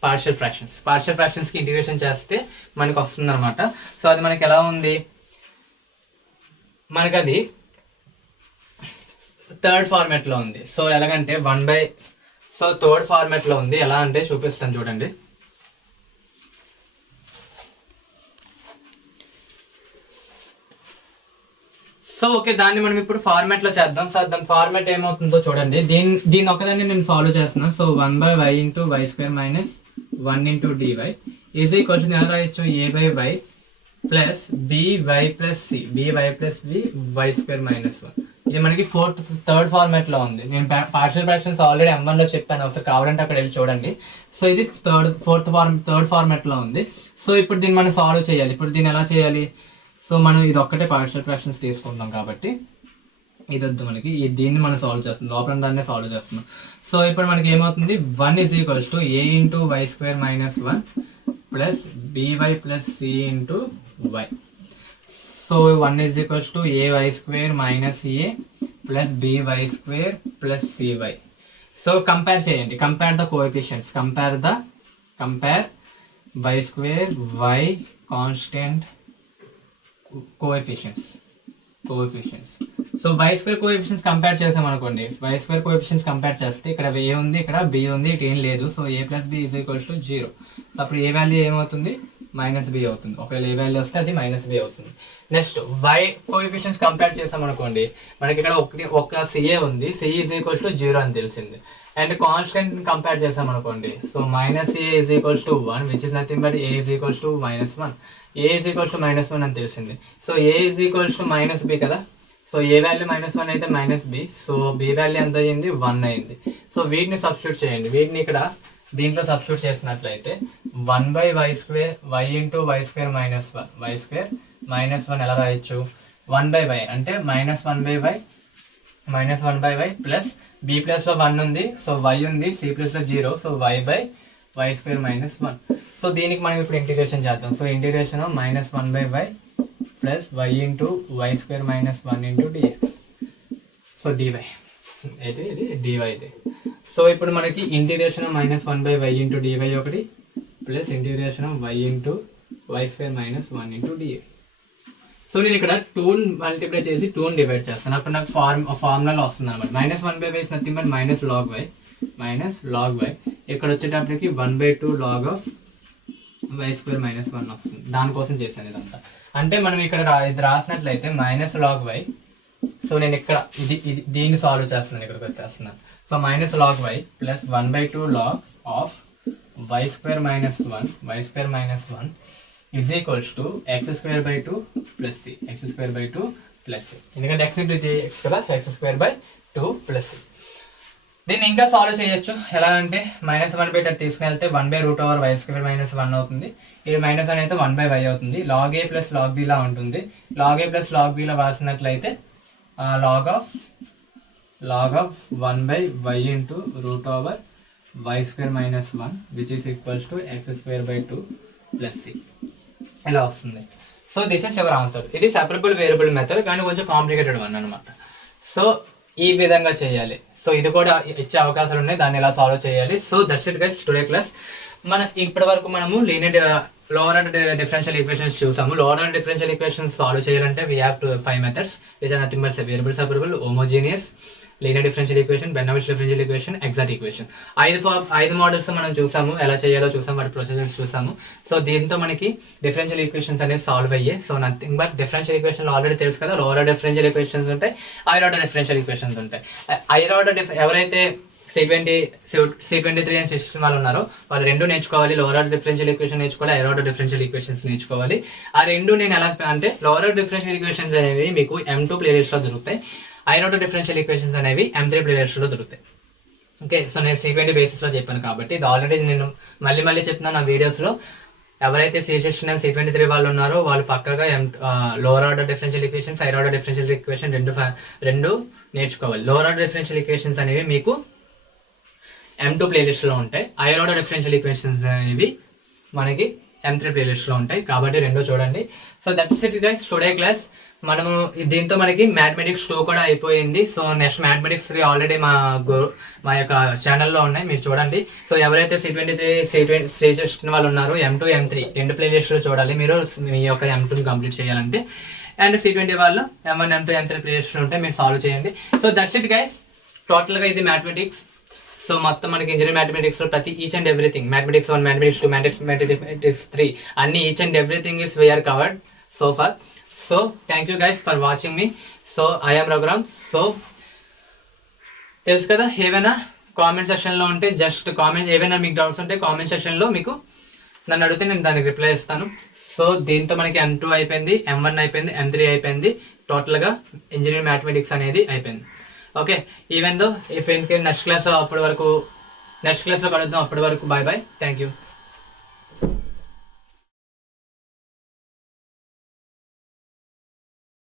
పార్షియల్ ఫ్రాక్షన్స్ కి ఇంటిగ్రేషన్ చేస్తే మనకి వస్తుంది అనమాట. సో అది మనకి ఎలా ఉంది, మనకి అది థర్డ్ ఫార్మాట్ లో ఉంది. సో ఎలాగంటే థర్డ్ ఫార్మాట్ లో ఉంది. ఎలా అంటే చూపిస్తాను చూడండి. సో ఓకే, దాన్ని మనం ఇప్పుడు ఫార్మాట్ లో చేద్దాం. సో దాని ఫార్మాట్ ఏమవుతుందో చూడండి. దీని ఒకదాన్ని నేను సాల్వ్ చేస్తున్నాను. సో 1/y × y² - 1 × dy ఎలా రాయొచ్చు, a/y plus by plus c, by plus b y² - 1. ఇది మనకి థర్డ్ ఫార్మాట్ లో ఉంది. నేను పార్షియల్ ఫ్రాక్షన్స్ ఆల్రెడీ M1 లో చెప్పాను, ఒకసారి కావాలంటే అక్కడ వెళ్ళి చూడండి. సో ఇది థర్డ్ ఫార్మాట్ లో ఉంది. సో ఇప్పుడు దీన్ని మనం సాల్వ్ చేయాలి. ఇప్పుడు దీన్ని ఎలా చేయాలి, సో మనం ఇది ఒక్కటే పార్షియల్ ఫ్రాక్షన్స్ తీసుకుంటాం కాబట్టి ఇది వద్దు మనకి, దీన్ని మనం సాల్వ్ చేస్తున్నాం, లోపల దాన్ని సాల్వ్ చేస్తున్నాం. సో ఇప్పుడు మనకి ఏమవుతుంది, 1 = a × y² - 1 plus by plus c × y. So 1 = ay² - a plus by² plus cy. So compare చేయండి, compare the coefficients, compare y² y constant coefficients. So y² coefficients compare చేసాం అనుకోండి, y² కోఎఫిషియెంట్స్ కంపేర్ చేస్తే ఇక్కడ a ఉంది, ఇక్కడ b ఉంది, ఇటు ఏం లేదు. So a + b = 0. సో అప్పుడు ఏ వాల్యూ ఏమవుతుంది, -b అవుతుంది. ఒకవేళ ఏ వాల్యూ వస్తే అది -b అవుతుంది. నెక్స్ట్ y కోఎఫిషియెంట్స్ కంపేర్ చేసాం అనుకోండి, మనకి ఇక్కడ ఒక ca ఉంది, c = 0 అని తెలిసింది. అండ్ కాన్స్టెంట్ కంపేర్ చేసాం అనుకోండి, so -a = 1 which is nothing but a = -1. a = -1 అని తెలిసింది. సో a = -b కదా. సో ఏ వాల్యూ -1 అయితే -b, సో b వాల్యూ ఎంత అయ్యింది, 1 అయింది. సో వీటిని సబ్స్టిట్యూట్ చేయండి. వీటిని ఇక్కడ దీంట్లో సబ్స్టిట్యూట్ చేసినట్లయితే 1/y² y × y² - 1 ఎలా రాయొచ్చు, 1/y అంటే -1/y ప్లస్ b ప్లస్ లో 1 ఉంది, సో y ఉంది, c ప్లస్ లో 0, సో y/y² - 1. సో దీనికి మనం ఇప్పుడు ఇంటిగ్రేషన్ చేద్దాం. So integration -1/y plus y × y² - 1 × dx. So dy అయితే ఇది dy ఇది. సో ఇప్పుడు మనకి ఇంటిగ్రేషన్ -1/y × dy ఒకటి plus integration y × y² - 1 × dx. So నేను ఇక్కడ 2 మల్టిప్లై చేసి 2 డివైడ్ చేస్తాను, అప్పుడు నాకు ఫార్ములా వస్తుంది అనమాట. -1/y is nothing but -log y. ఇక్కడ వచ్చేటప్పటికి 1/2 log of y² - 1 వస్తుంది. దానికోసం చేశాను ఇదంతా. అంటే మనం ఇక్కడ ఇది రాసినట్లయితే -log y. సో నేను ఇక్కడ దీన్ని సాల్వ్ చేస్తున్నాను, ఇక్కడికి వచ్చేస్తున్నాను. So -log y plus 1/2 log of y square minus 1 is equals to x square by 2 plus c. x square by 2 plus c. ఎందుకంటే x into x కదా, x square by 2 plus c. దీన్ని ఇంకా solve చేయొచ్చు. ఎలా అంటే -1 by తీసుకుని వెళ్తే 1/√y square minus 1 అవుతుంది. ఇది -1 అయితే 1/y అవుతుంది. log a plus log b లా ఉంటుంది. log a plus log b law రాసినట్లయితే log of 1/y into √y square minus 1 which is equals to x square by 2 plus c ఇలా వస్తుంది. So this is your answer. ఇది separable variable method, కానీ కొంచెం complicated one అనమాట. So ఈ విధంగా చేయాలి. So ఇది కూడా ఇచ్చే అవకాశాలు ఉన్నాయి, దాన్ని ఎలా సాల్వ్ చేయాలి. So that's it guys today class. ఇప్పటి వరకు మనము లోవర్ ఆర్డర్ డిఫరెన్షియల్ ఈక్వేషన్స్ చూసాము. Lower order differential equations solve చేయాలంటే we have 5 methods which are nothing but variable separable, homogeneous, linear differential equation, Bernoulli differential equation, exact equation. 5 models మనం చూసాము, ఎలా చేయాలో చూసాము, వాటి ప్రొసీజర్స్ చూసాము. సో దీంతో మనకి డిఫరెన్షియల్ ఈక్వేషన్స్ అనేది సాల్వ్ అయ్యాయి. So nothing but differential equation already తెలుసు కదా, లోవర్ ఆర్డర్ డిఫరెన్షియల్ ఈక్వేషన్స్ ఉంటాయి, హైయర్ ఆర్డర్ డిఫరెన్షియల్ ఈక్వేషన్స్ ఉంటాయి. హైయర్ ఆర్డర్ ఎవరైతే C23 అని సిస్టమ్ వాళ్ళు ఉన్నారో వాళ్ళు రెండు నేర్చుకోవాలి. లోవర్ ఆర్డర్ డిఫరెన్షియల్ ఈక్వేషన్ నేర్చుకోవాలి, హైయర్ ఆర్డర్ డిఫరెన్షియల్ ఈక్వేషన్స్ నేర్చుకోవాలి. ఆ రెండు నేను ఎలా అంటే లోవర్ ఆర్డర్ డిఫరెన్షియల్ ఈక్వేషన్స్ అనేవి మీకు M2 ప్లేలిస్ట్ లో దొరుకుతాయి, హైయర్ ఆర్డర్ డిఫరెన్షియల్ ఈక్వేషన్స్ అనేవి M3 ప్లేలిస్ట్ లో దొరుకుతాయి. ఓకే, సో నేను C20 బేసిస్ లో చెప్పాను కాబట్టి ఇది ఆల్రెడీ నేను మళ్ళీ చెప్తున్నాను నా వీడియోస్ లో. ఎవరైతే C16 అండ్ C23 వాళ్ళు ఉన్నారో వాళ్ళు పక్కగా lower order differential equations, hire order differential equation రెండు నేర్చుకోవాలి. లోవర్ ఆర్డర్ డిఫరెన్షియల్ ఈక్వేషన్స్ అనేవి మీకు M2 ప్లేలిస్ట్ లో ఉంటాయి, హైయర్ ఆర్డర్ డిఫరెన్షియల్ ఈక్వేషన్స్ అనేవి మనకి M3 ప్లేలిస్ట్ లో ఉంటాయి. కాబట్టి రెండో చూడండి. So that's it guys today class. మనము దీంతో మనకి మ్యాథమెటిక్స్ 2 కూడా అయిపోయింది. సో నెక్స్ట్ మ్యాథమెటిక్స్ 3 ఆల్రెడీ మా యొక్క ఛానల్లో ఉన్నాయి, మీరు చూడండి. సో ఎవరైతే C23 చేస్తున్న వాళ్ళు ఉన్నారో M2 M3 రెండు ప్లేలిస్టులు చూడాలి మీరు మీ యొక్క M2 కంప్లీట్ చేయాలంటే. అండ్ C20 వాళ్ళు M1 M2 M3 ప్లేలిస్టులు ఉంటాయి, మీరు సాల్వ్ చేయండి. సో దట్స్ ఇట్ గైస్, టోటల్గా ఇది మ్యాథమెటిక్స్. సో మొత్తం మనకి ఇంజనీరింగ్ మ్యాథమెటిక్స్ లో ప్రతి each and everything, mathematics 1, mathematics 2, mathematics 3 అన్ని each and everything is we're covered so far. So thank you guys for watching me. So I'm Raghuram. So తెలుసు కదా, ఏవైనా కామెంట్ సెక్షన్ లో ఉంటే జస్ట్ కామెంట్, ఏవైనా మీకు డౌట్స్ ఉంటే కామెంట్ సెక్షన్ లో మీకు నన్ను అడిగితే నేను దానికి రిప్లై ఇస్తాను. సో దీంతో మనకి M2 అయిపోయింది, M1 అయిపోయింది, M3 అయిపోయింది, టోటల్ గా ఇంజనీరింగ్ మ్యాథమెటిక్స్ అనేది అయిపోయింది. Okay, even though if next class లో కలుద్దాం. అప్పటి వరకు బాయ్ బాయ్, థ్యాంక్ యూ.